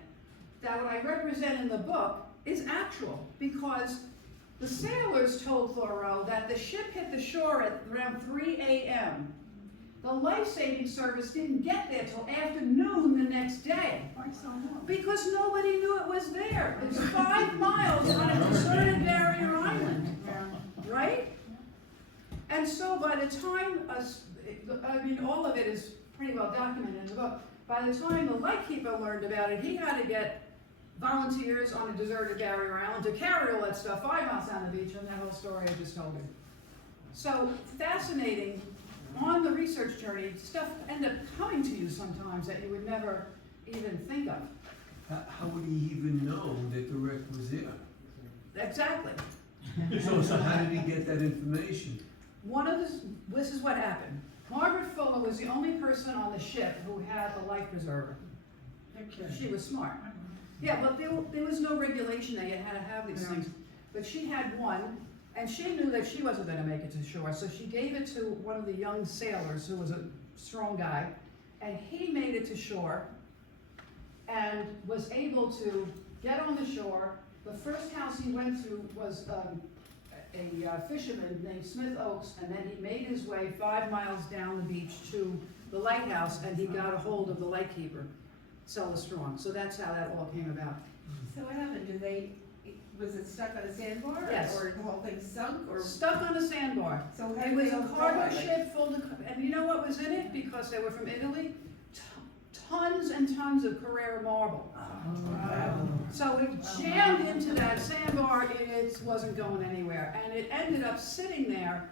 that what I represent in the book is actual, because the sailors told Thoreau that the ship hit the shore at around 3 a.m. The Lifesaving Service didn't get there till afternoon the next day because nobody knew it was there. It's 5 miles on a deserted barrier island, right? And so by the time, all of it is pretty well documented in the book. By the time the lightkeeper learned about it, he had to get volunteers on a deserted barrier island to carry all that stuff 5 miles down the beach, and that whole story I just told you. So fascinating. On the research journey, stuff end up coming to you sometimes that you would never even think of. How would he even know that the wreck was there? Exactly. So how did he get that information? This is what happened. Margaret Fuller was the only person on the ship who had a life preserver. She was smart. Yeah, but there was no regulation that you had to have these things. But she had one, and she knew that she wasn't going to make it to shore, so she gave it to one of the young sailors who was a strong guy, and he made it to shore and was able to get on the shore. The first house he went to was a fisherman named Smith Oaks, and then he made his way 5 miles down the beach to the lighthouse, and he got a hold of the lightkeeper, Sella Strong. So that's how that all came about. So what happened? Was it stuck on a sandbar? Yes. Or the whole thing sunk? Or Stuck on a sandbar. so how It did was they a all cargo go? ship full of, and you know what was in it? Because they were from Italy? Tons and tons of Carrara marble. Wow. So it jammed into that sandbar and it wasn't going anywhere. And it ended up sitting there,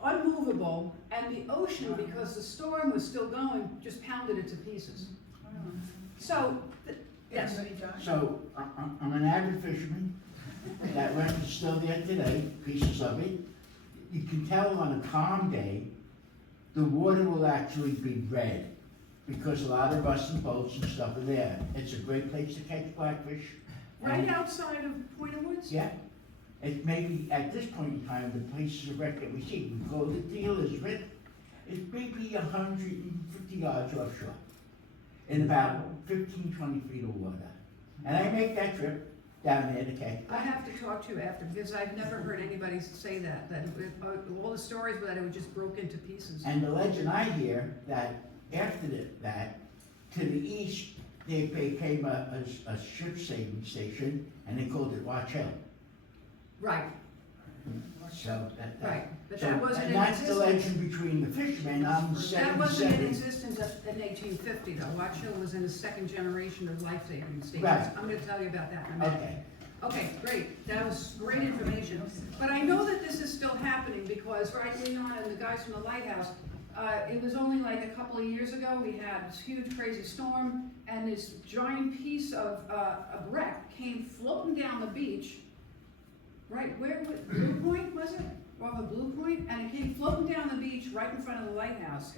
unmovable, and the ocean, because the storm was still going, just pounded it to pieces. So, yes. So, I'm an avid fisherman. That wreck is still there today, pieces of it. You can tell on a calm day, the water will actually be red, because a lot of rusty boats and stuff are there. It's a great place to catch blackfish. Right And- outside of Point of Woods? Yeah. It may be, at this point in time, the places of wreck that we see, we call the deal is red. It's maybe 150 yards offshore, in about 15, 20 feet of water. And I make that trip down there to catch. I have to talk to you after, because I've never heard anybody say that all the stories were that it was just broke into pieces. And the legend I hear, that after that, to the east, there became a ship saving station, and they called it Watch Hill. Right, So that. right, but So, that wasn't and in that's the existence. legend between the fishermen on the That wasn't in 77. existence in 1850 though. Watch Hill was in the second generation of life-saving stations. Right. I'm gonna tell you about that in a minute. Okay. Okay, great, that was great information. But I know that this is still happening because right, Leon and the guys from the lighthouse, it was only like a couple of years ago, we had this huge crazy storm and this giant piece of wreck came floating down the beach. Right, where, Blue Point was it? Off of Blue Point? And it came floating down the beach right in front of the lighthouse.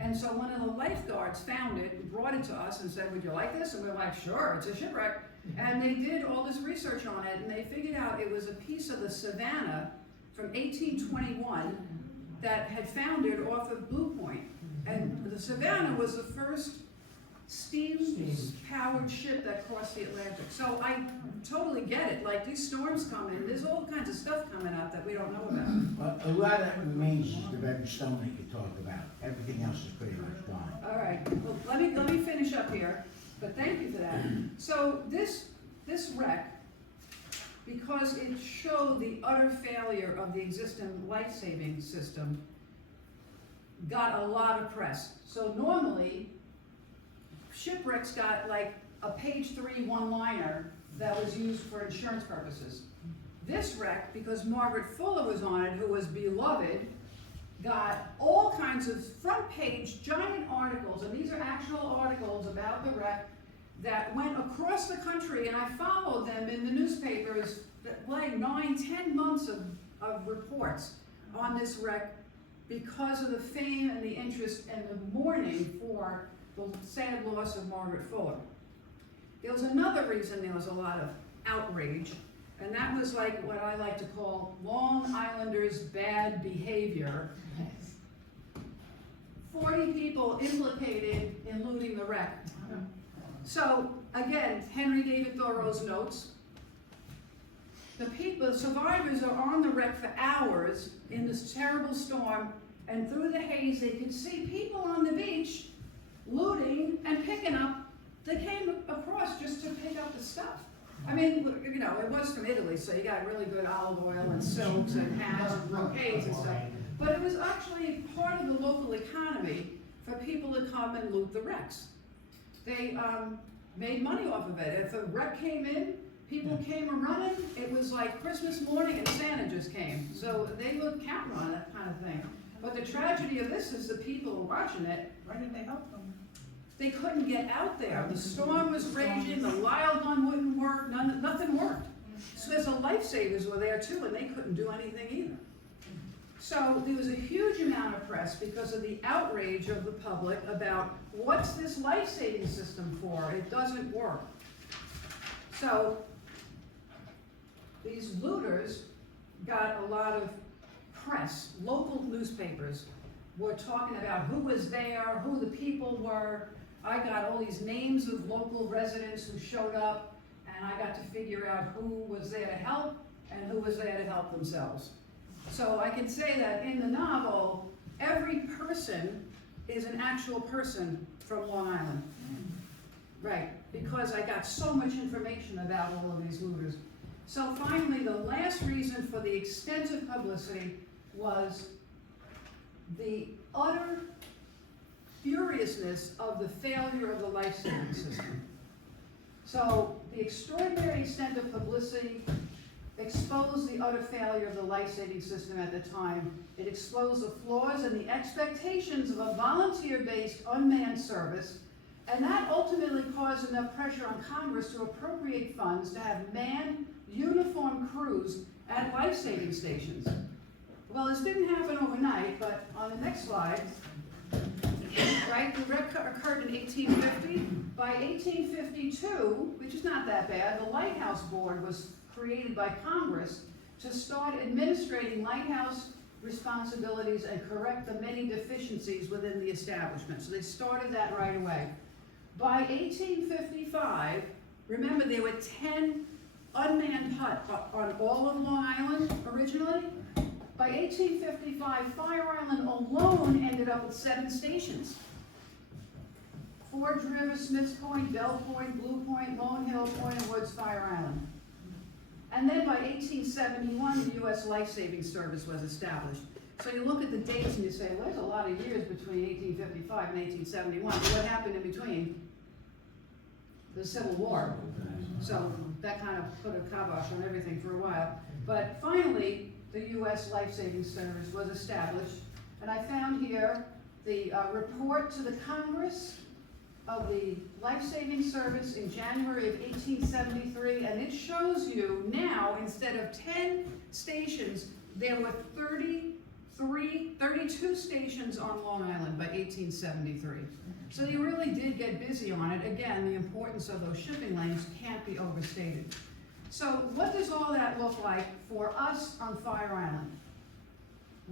And so one of the lifeguards found it, and brought it to us and said, would you like this? And we were like, sure, it's a shipwreck. And they did all this research on it, and they figured out it was a piece of the Savannah from 1821 that had foundered off of Blue Point. And the Savannah was the first steam-powered ship that crossed the Atlantic. So I totally get it, like these storms coming, there's all kinds of stuff coming up that we don't know about. But a lot that remains is the red stone they could talk about. Everything else is pretty much gone. All right, well, let me finish up here, but thank you for that. So this wreck, because it showed the utter failure of the existing life-saving system, got a lot of press. So normally, shipwrecks got like a page 3 one-liner that was used for insurance purposes. This wreck, because Margaret Fuller was on it, who was beloved, got all kinds of front page giant articles, and these are actual articles about the wreck that went across the country, and I followed them in the newspapers, like 9-10 months of reports on this wreck because of the fame and the interest and the mourning for the sad loss of Margaret Fuller. There was another reason there was a lot of outrage, and that was like what I like to call Long Islanders' bad behavior. 40 people implicated in looting the wreck. So again, Henry David Thoreau's notes. The survivors are on the wreck for hours in this terrible storm, and through the haze they could see people on the beach looting and picking up. They came across just to pick up the stuff. I mean, you know, it was from Italy, so you got really good olive oil and silks and hats and brocades and stuff. But it was actually part of the local economy for people to come and loot the wrecks. They made money off of it. If a wreck came in, people came a-running. It was like Christmas morning and Santa just came. So they would count on that kind of thing. But the tragedy of this is the people watching it. Why didn't they help them? They couldn't get out there. The storm was raging, the Lyle gun wouldn't work, nothing worked. So there's a lifesavers were there too, and they couldn't do anything either. So there was a huge amount of press because of the outrage of the public about what's this life-saving system for? It doesn't work. So these looters got a lot of press. Local newspapers were talking about who was there, who the people were. I got all these names of local residents who showed up, and I got to figure out who was there to help and who was there to help themselves. So I can say that in the novel, every person is an actual person from Long Island. Right, because I got so much information about all of these looters. So finally, the last reason for the extensive publicity was the utter furiousness of the failure of the life-saving system. So the extraordinary extent of publicity exposed the utter failure of the life-saving system at the time. It exposed the flaws and the expectations of a volunteer-based unmanned service, and that ultimately caused enough pressure on Congress to appropriate funds to have manned, uniformed crews at life-saving stations. Well, this didn't happen overnight, but on the next slide, right, the wreck occurred in 1850. By 1852, which is not that bad, the Lighthouse Board was created by Congress to start administrating lighthouse responsibilities and correct the many deficiencies within the establishment. So they started that right away. By 1855, remember there were 10 unmanned huts on all of Long Island originally. By 1855, Fire Island alone ended up with 7 stations. Forge River, Smiths Point, Bell Point, Blue Point, Lone Hill, Point and Woods, Fire Island. And then by 1871, the U.S. Lifesaving Service was established. So you look at the dates and you say, well, there's a lot of years between 1855 and 1871. What happened in between? The Civil War. So that kind of put a kibosh on everything for a while. But finally, the U.S. Lifesaving Service was established. And I found here the report to the Congress of the Lifesaving Service in January of 1873, and it shows you now, instead of 10 stations, there were 30 32 stations on Long Island by 1873. So they really did get busy on it. Again, the importance of those shipping lanes can't be overstated. So what does all that look like for us on Fire Island?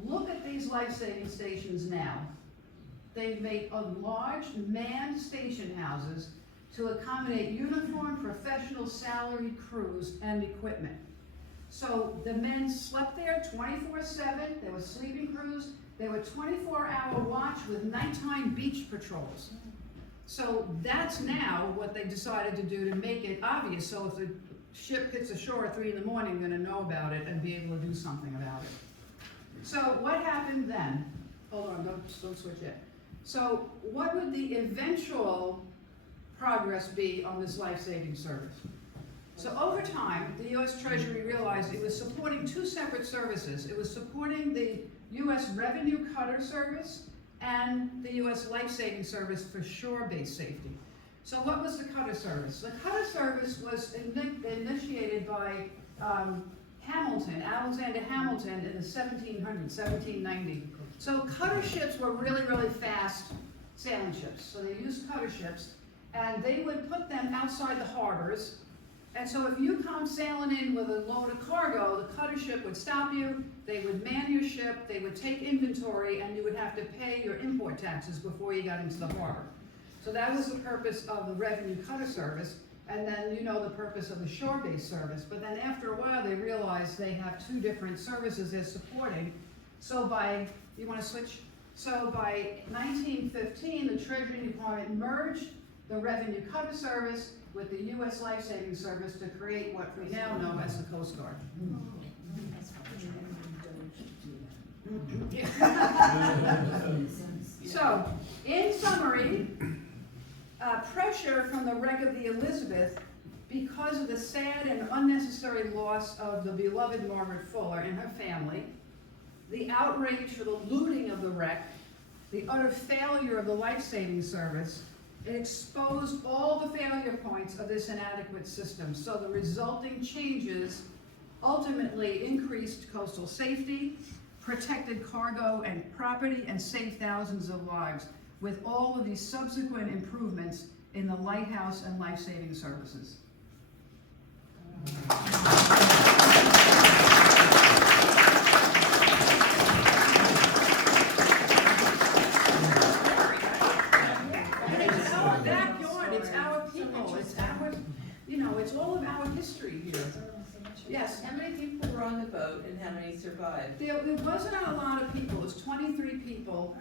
Look at these life-saving stations now. They've made a large manned station houses to accommodate uniformed professional salaried crews and equipment. So the men slept there 24/7, there were sleeping crews, there were 24-hour watch with nighttime beach patrols. So that's now what they decided to do to make it obvious, so if the ship hits ashore at 3 in the morning, they're gonna know about it and be able to do something about it. So what happened then? Hold on, don't switch yet. So what would the eventual progress be on this life-saving service? So over time, the U.S. Treasury realized it was supporting two separate services. It was supporting the U.S. Revenue Cutter Service and the U.S. Life-Saving Service for shore-based safety. So what was the Cutter Service? The Cutter Service was initiated by Hamilton, Alexander Hamilton, in the 1700s, 1790. So cutter ships were really, really fast sailing ships. So they used cutter ships, and they would put them outside the harbors. And so if you come sailing in with a load of cargo, the cutter ship would stop you, they would man your ship, they would take inventory, and you would have to pay your import taxes before you got into the harbor. So that was the purpose of the Revenue Cutter Service, and then you know the purpose of the shore-based service. But then after a while, they realized they have two different services they're supporting. So you want to switch? So by 1915, the Treasury Department merged the Revenue Cutter Service with the U.S. Life-Saving Service to create what we now know as the Coast Guard. So, in summary, pressure from the wreck of the Elizabeth, because of the sad and unnecessary loss of the beloved Margaret Fuller and her family, the outrage for the looting of the wreck, the utter failure of the life-saving service, it exposed all the failure points of this inadequate system. So the resulting changes ultimately increased coastal safety, protected cargo and property, and saved thousands of lives, with all of these subsequent improvements in the lighthouse and life-saving services. It's all of our history here. Yes. How many people were on the boat and how many survived? There wasn't a lot of people. It was 23 people,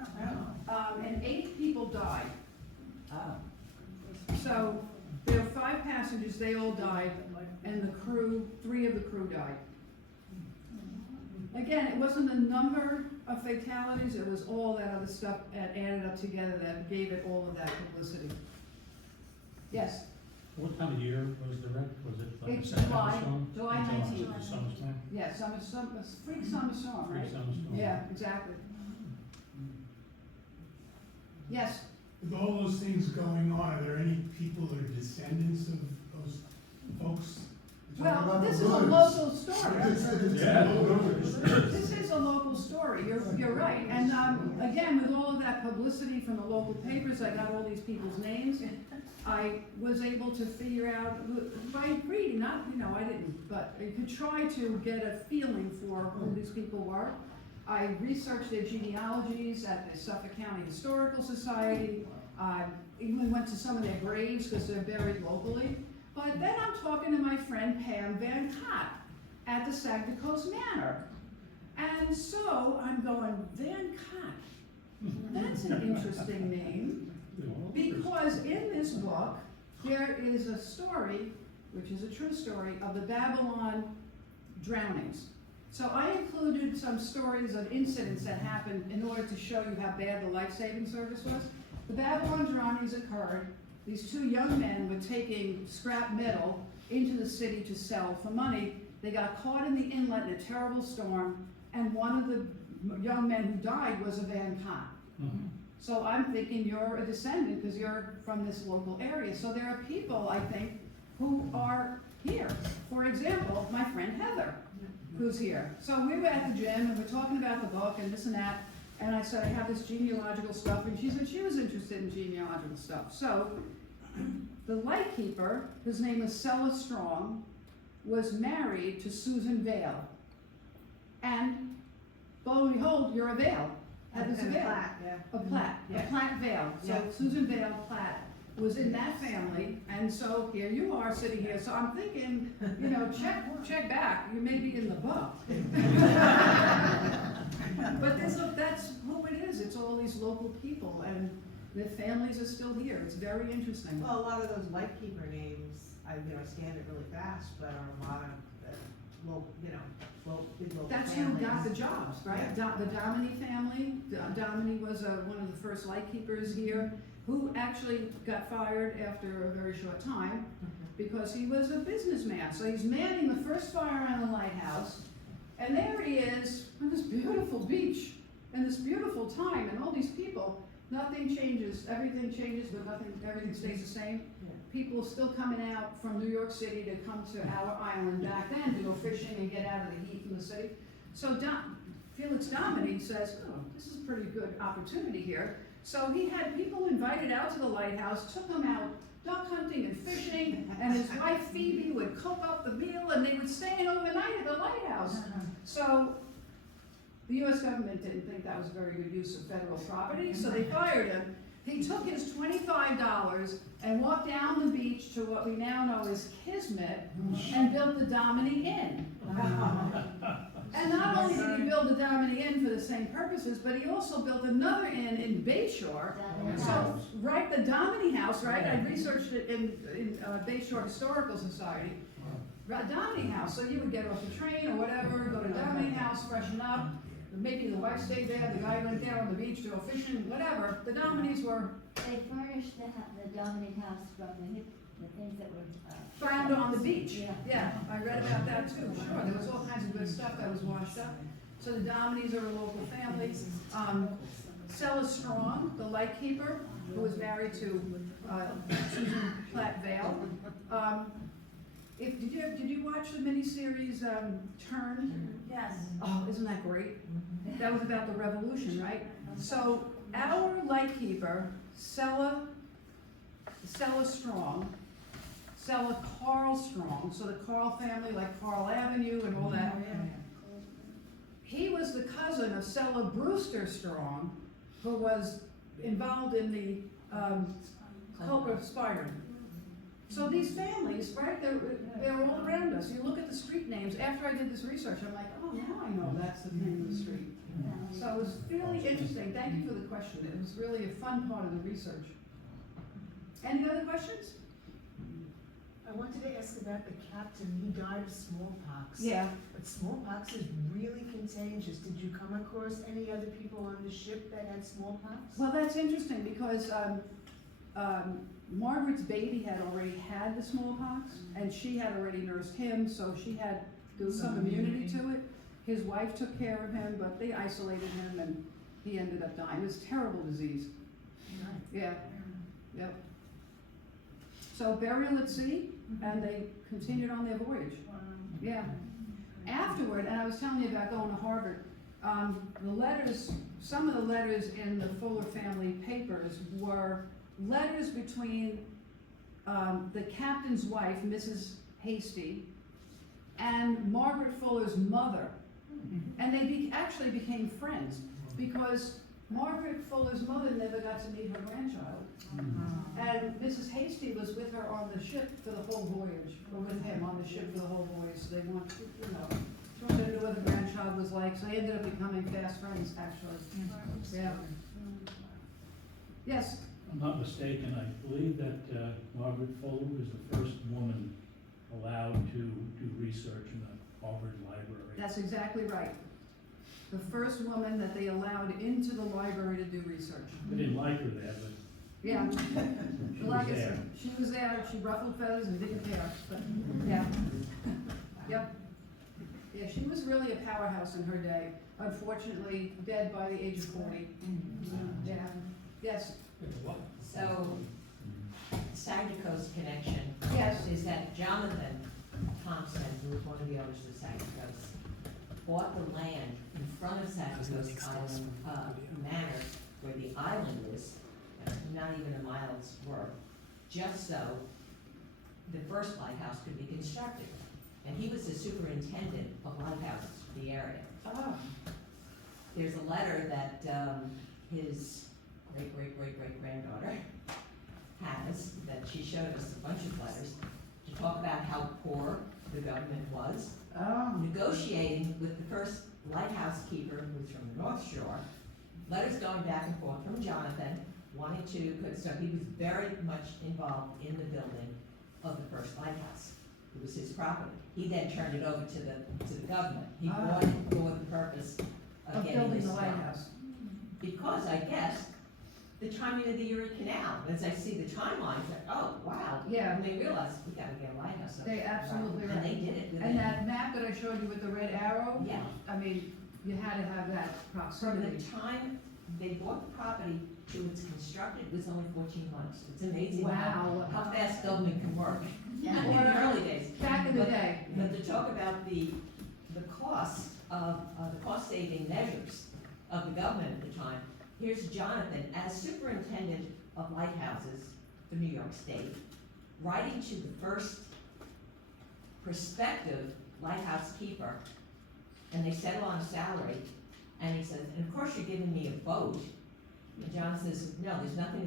and 8 people died. Oh. So there were 5 passengers. They all died, and the crew, 3 of the crew died. Again, it wasn't the number of fatalities. It was all that other stuff added up together that gave it all of that publicity. Yes. What time of year was the wreck? Was it like a It's snowstorm? July 19th. It's a summer storm? Yeah, freak summer storm, right? Freak summer storm. Yeah, exactly. Yes. With all those things going on, are there any people that are descendants of those folks? Well, this is a local story. Yeah. This is a local story, you're right. And again, with all of that publicity from the local papers, I got all these people's names. I was able to figure out, by reading, I didn't, but I could try to get a feeling for who these people were. I researched their genealogies at the Suffolk County Historical Society. Even went to some of their graves because they're buried locally. But then I'm talking to my friend Pam Van Cott at the Saginaw Coast Manor. And so I'm going, Van Cott, that's an interesting name. Because in this book, there is a story, which is a true story, of the Babylon drownings. So I included some stories of incidents that happened in order to show you how bad the life-saving service was. The Babylon drownings occurred. These 2 young men were taking scrap metal into the city to sell for money. They got caught in the inlet in a terrible storm, and one of the young men who died was a Van Cott. Mm-hmm. So I'm thinking you're a descendant because you're from this local area. So there are people, I think, who are here. For example, my friend Heather, who's here. So we were at the gym and we're talking about the book and this and that, and I said I have this genealogical stuff, and she said she was interested in genealogical stuff. So the lightkeeper, his name is Sella Strong, was married to Susan Vale. And lo and behold, you're a Vale. There's a Vale. A Platt. A Platt Vale. So Susan Vale Platt was in that family, and so here you are sitting here. So I'm thinking, you know, check back. You may be in the book. But that's who it is. It's all these local people, and their families are still here. It's very interesting. Well, a lot of those lightkeeper names, I scan it really fast, but are a lot of, big local That's who families. got the jobs, right? The Dominy family. Dominy was one of the first lightkeepers here, who actually got fired after a very short time because he was a businessman. So he's manning the first Fire Island Lighthouse, and there he is on this beautiful beach and this beautiful time, and all these people. Nothing changes. Everything changes, but everything stays the same. Yeah. People still coming out from New York City to come to our island back then to go fishing and get out of the heat from the city. So Felix Dominy says, oh, this is a pretty good opportunity here. So he had people invited out to the lighthouse, took them out duck hunting and fishing, and his wife Phoebe would cook up the meal, and they would stay in overnight at the lighthouse. So the U.S. government didn't think that was a very good use of federal property, so they fired him. He took his $25 and walked down the beach to what we now know as Kismet and built the Dominy Inn. And not only did he build the Dominy Inn for the same purposes, but he also built another inn in Bayshore. So, right, the Dominy House, right? I researched it in Bayshore Historical Society. Dominy House, so you would get off the train or whatever, go to Dominy House, freshen up. Maybe the wife stayed there, the guy went there on the beach to go fishing, whatever. The Dominies were They furnished the Dominic house from the things that were. found on the beach. Yeah. Yeah, I read about that too, sure. There was all kinds of good stuff that was washed up. So the Dominies are a local family. Sella Strong, the lightkeeper, who was married to Susan Platt Vale. Did you watch the miniseries Turn? Yes. Oh, isn't that great? That was about the revolution, right? So our lightkeeper, Sella Strong, Sella Carl Strong, so the Carl family, like Carl Avenue and all that. He was the cousin of Sella Brewster Strong, who was involved in the Culper Spire. So these families, right, they're all around us. You look at the street names. After I did this research, I'm like, oh, now I know that's the name of the street. So it was really interesting. Thank you for the question. It was really a fun part of the research. Any other questions? I wanted to ask about the captain. He died of smallpox. Yeah. But smallpox is really contagious. Did you come across any other people on the ship that had smallpox? Well, that's interesting because Margaret's baby had already had the smallpox, and she had already nursed him, so there was some immunity to it. His wife took care of him, but they isolated him, and he ended up dying. It was a terrible disease. Yeah. Yep. So burial at sea, and they continued on their voyage. Yeah. Afterward, and I was telling you about going to Harvard, some of the letters in the Fuller family papers were letters between the captain's wife, Mrs. Hasty, and Margaret Fuller's mother. And they actually became friends because Margaret Fuller's mother never got to meet her grandchild. And Mrs. Hasty was with her on the ship for the whole voyage, or with him on the ship for the whole voyage. So they wanted to know what the grandchild was like. So they ended up becoming fast friends, actually. Yeah. Yes? I'm not mistaken, I believe that Margaret Fuller was the first woman allowed to do research in the Harvard Library. That's exactly right. The first woman that they allowed into the library to do research. I didn't like her there, but Yeah. she was Like I there. said, she was there, she ruffled feathers and didn't care, but, yeah. Yep. Yeah, she was really a powerhouse in her day. Unfortunately, dead by the age of 40. Yeah. Yes. So, side to coast connection. Yes. Is that Jonathan Thompson, who was one of the owners of Saginaw Coast, bought the land in front of Saginaw Coast Island Manor, where the island is, not even a mile's worth, just so the first lighthouse could be constructed. And he was the superintendent of lighthouses for the area. Oh, There's a letter that his great-great-great-great-granddaughter has, that she showed us a bunch of letters, to talk about how poor the government was, negotiating with the first lighthouse keeper, who was from the North Shore, letters going back and forth from Jonathan, wanting to, so he was very much involved in the building of the first lighthouse. It was his property. He then turned it over to the government. He bought it for the purpose of getting building this the done. lighthouse. Because I guess the timing of the Erie Canal, as I see the timelines, like, oh, wow. Yeah. And they realized, we gotta get a lighthouse up. They absolutely And they right. did it within. And that map that I showed you with the red arrow? Yeah. I mean, you had to have that From proximity. the time they bought the property to its constructed, it was only 14 months. It's amazing Wow. how fast government can work. Yeah. In the early days. Back in the day. But to talk about the cost of, the cost-saving measures of the government at the time, here's Jonathan, as superintendent of lighthouses for New York State, writing to the first prospective lighthouse keeper, and they settle on a salary, and he says, and of course you're giving me a boat. And John says, no, there's nothing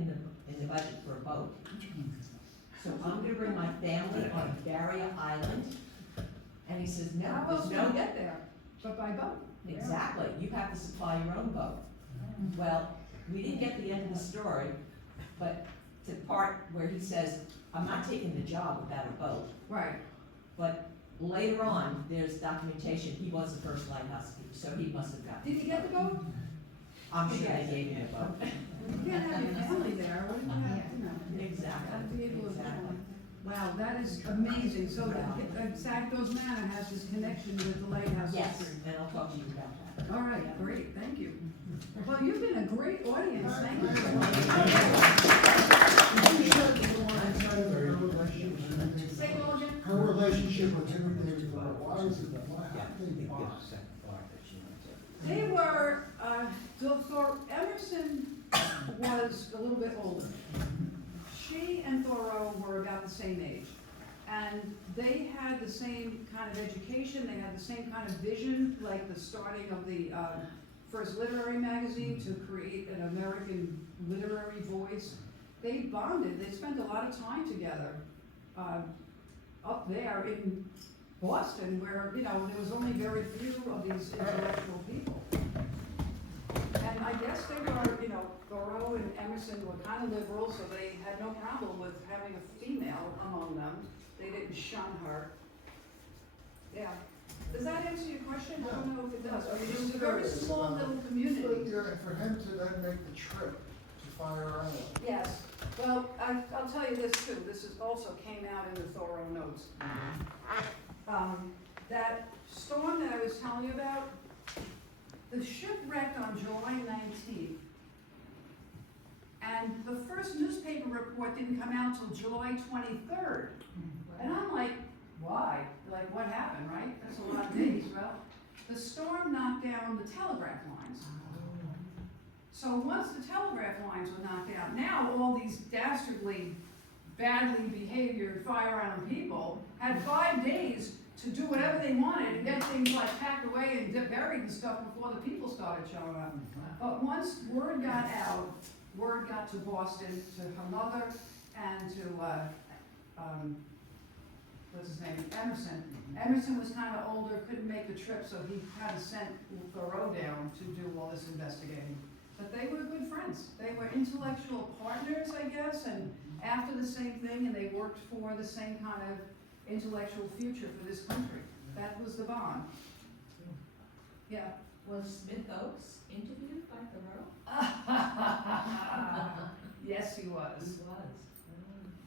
in the budget for a boat. So I'm gonna bring my family on Barrier Island, and he says, no, How else there's do no. we get there? But by boat. Exactly, you have to supply your own boat. Well, we didn't get to the end of the story, but to the part where he says, I'm not taking the job without a boat. Right. But later on, there's documentation, he was the first lighthouse keeper, so he must have gotten. Did he get the boat? I'm sure they gave him a boat. You can't have your family there, wouldn't you have, you know? Exactly, Gotta be able to- exactly. Wow, that is amazing. So Saginaw Manor has this connection with the lighthouse Yes, history. and I'll talk to you about that. All right, great, thank you. Well, you've been a great audience, thank you so much. Say it all again. Her relationship with him and David Clark, why is it, why, how did they bond? They were, so Emerson was a little bit older. She and Thoreau were about the same age. And they had the same kind of education, they had the same kind of vision, like the starting of the first literary magazine to create an American literary voice. They bonded, they spent a lot of time together up there in Boston, where, you know, there was only very few of these intellectual people. And I guess they were, you know, Thoreau and Emerson were kind of liberal, so they had no problem with having a female among them. They didn't shun her. Yeah. Does that answer your question? I don't know if it does. I mean, it was a very small little community. For him to then make the trip to Fire Island. Yes. Well, I'll tell you this too. This is also came out in the Thoreau notes. That storm that I was telling you about, the ship wrecked on July 19th. And the first newspaper report didn't come out till July 23rd. And I'm like, why? Like, what happened, right? That's a lot of days. Well, the storm knocked down the telegraph lines. So once the telegraph lines were knocked out, now all these dastardly, badly behaved Fire Island people had 5 days to do whatever they wanted and get things like packed away and bury the stuff before the people started showing up. But once word got out, word got to Boston, to her mother, and to, what's his name, Emerson. Emerson was kind of older, couldn't make the trip, so he kind of sent Thoreau down to do all this investigating. But they were good friends. They were intellectual partners, I guess, and after the same thing, and they worked for the same kind of intellectual future for this country. That was the bond. Yeah. Was Smith Oaks interviewed by Thoreau? Yes, he was. He was.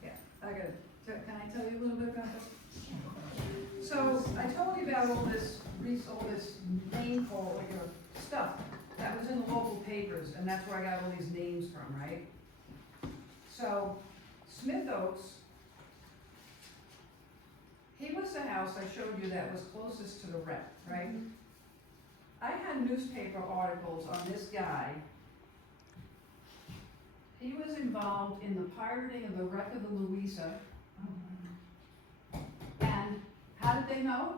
Yeah, can I tell you a little bit about this? So, I told you about all this name call, stuff that was in the local papers, and that's where I got all these names from, right? So, Smith Oaks he was the house I showed you that was closest to the wreck, right? I had newspaper articles on this guy. He was involved in the pirating of the wreck of the Louisa. And how did they know?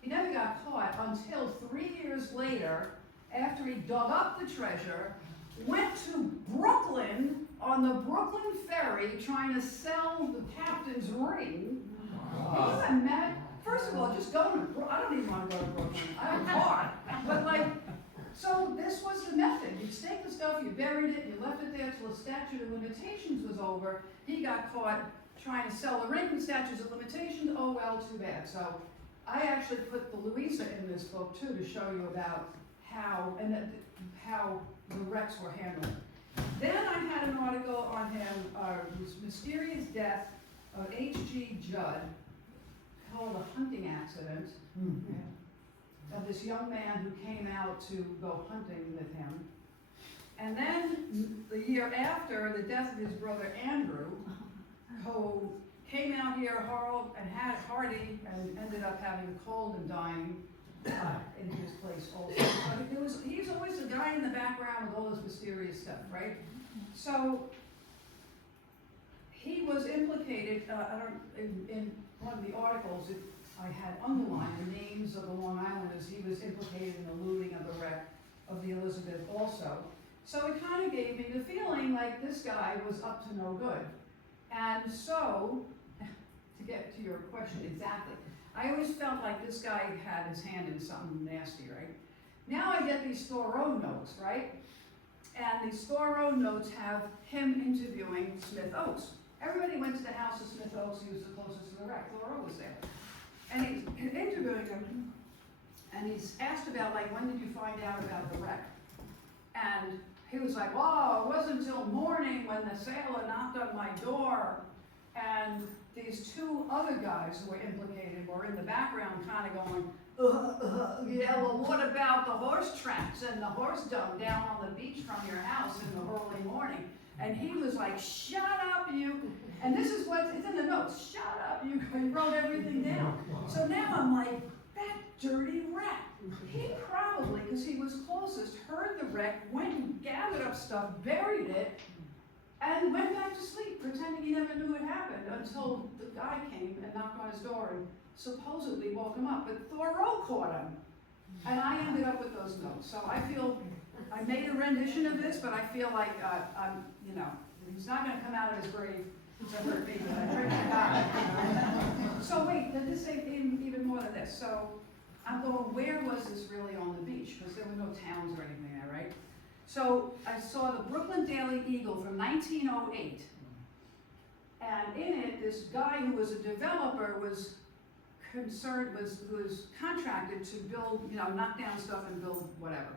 He never got caught until 3 years later, after he dug up the treasure, went to Brooklyn on the Brooklyn ferry trying to sell the captain's ring. Can you imagine? First of all, just going to I don't even want to go to Brooklyn. I have a car. But like, so this was the method. You take the stuff, you buried it, you left it there till the statute of limitations was over. He got caught trying to sell the ring with statutes of limitations. Oh well, too bad. So I actually put the Louisa in this book too to show you about how how the wrecks were handled. Then I had an article on him, this mysterious death of H.G. Judd, called a hunting accident, of this young man who came out to go hunting with him. And then the year after, the death of his brother Andrew, who came out here and had Hardy and ended up having a cold and dying in his place also. So he's always the guy in the background with all this mysterious stuff, right? So he was implicated, in one of the articles, I had underlined the names of the Long Islanders. He was implicated in the looting of the wreck of the Elizabeth also. So it kind of gave me the feeling like this guy was up to no good. And so, to get to your question exactly, I always felt like this guy had his hand in something nasty, right? Now I get these Thoreau notes, right? And these Thoreau notes have him interviewing Smith Oakes. Everybody went to the house of Smith Oakes. He was the closest to the wreck. Thoreau was there. And he's interviewing him, and he's asked about, like, when did you find out about the wreck? And he was like, well, it wasn't until morning when the sailor knocked on my door. And these two other guys who were implicated were in the background kind of going, yeah, well, what about the horse tracks and the horse dung down on the beach from your house in the early morning? And he was like, shut up, you. And this is what, it's in the notes, shut up, you. He wrote everything down. So now I'm like, that dirty rat. He probably, because he was closest, heard the wreck, went and gathered up stuff, buried it, and went back to sleep, pretending he never knew it happened until the guy came and knocked on his door and supposedly woke him up. But Thoreau caught him, and I ended up with those notes. So I feel, I made a rendition of this, but I feel like, he's not going to come out of his grave to hurt me, but I pray to God. So wait, then this ain't even more than this. So I'm going, where was this really on the beach? Because there were no towns or anything there, right? So I saw the Brooklyn Daily Eagle from 1908. And in it, this guy who was a developer was contracted to build, knock down stuff and build whatever.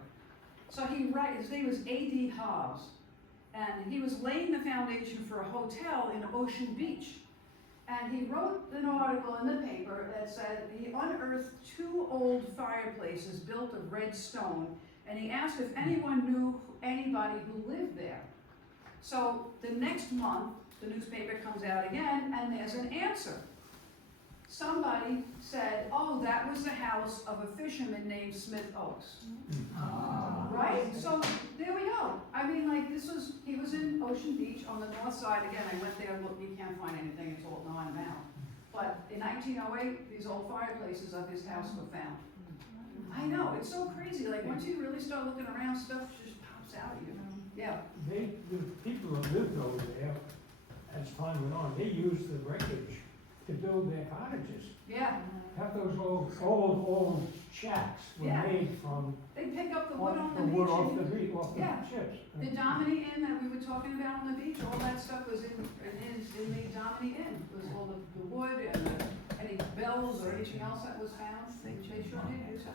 So his name was A.D. Hobbs. And he was laying the foundation for a hotel in Ocean Beach. And he wrote an article in the paper that said he unearthed 2 old fireplaces built of red stone, and he asked if anyone knew anybody who lived there. So the next month, the newspaper comes out again, and there's an answer. Somebody said, oh, that was the house of a fisherman named Smith Oakes. Right? So there we go. I mean, like, he was in Ocean Beach on the north side. Again, I went there, look, you can't find anything, it's all gone now. But in 1908, these old fireplaces of his house were found. I know, it's so crazy. Like, once you really start looking around, stuff just pops out of you. Yeah. The people who lived over there, as time went on, they used the wreckage to build their cottages. Yeah. Half those old shacks were made from. They pick up the wood on the the beach. wood off the ships. The Domini Inn that we were talking about on the beach, all that stuff was in the Domini Inn. It was all the wood and any bells or anything else that was found. They sure did use it.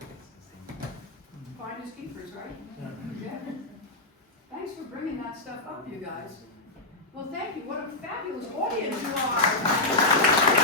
Finders keepers, right? Yeah. Thanks for bringing that stuff up, you guys. Well, thank you. What a fabulous audience you are.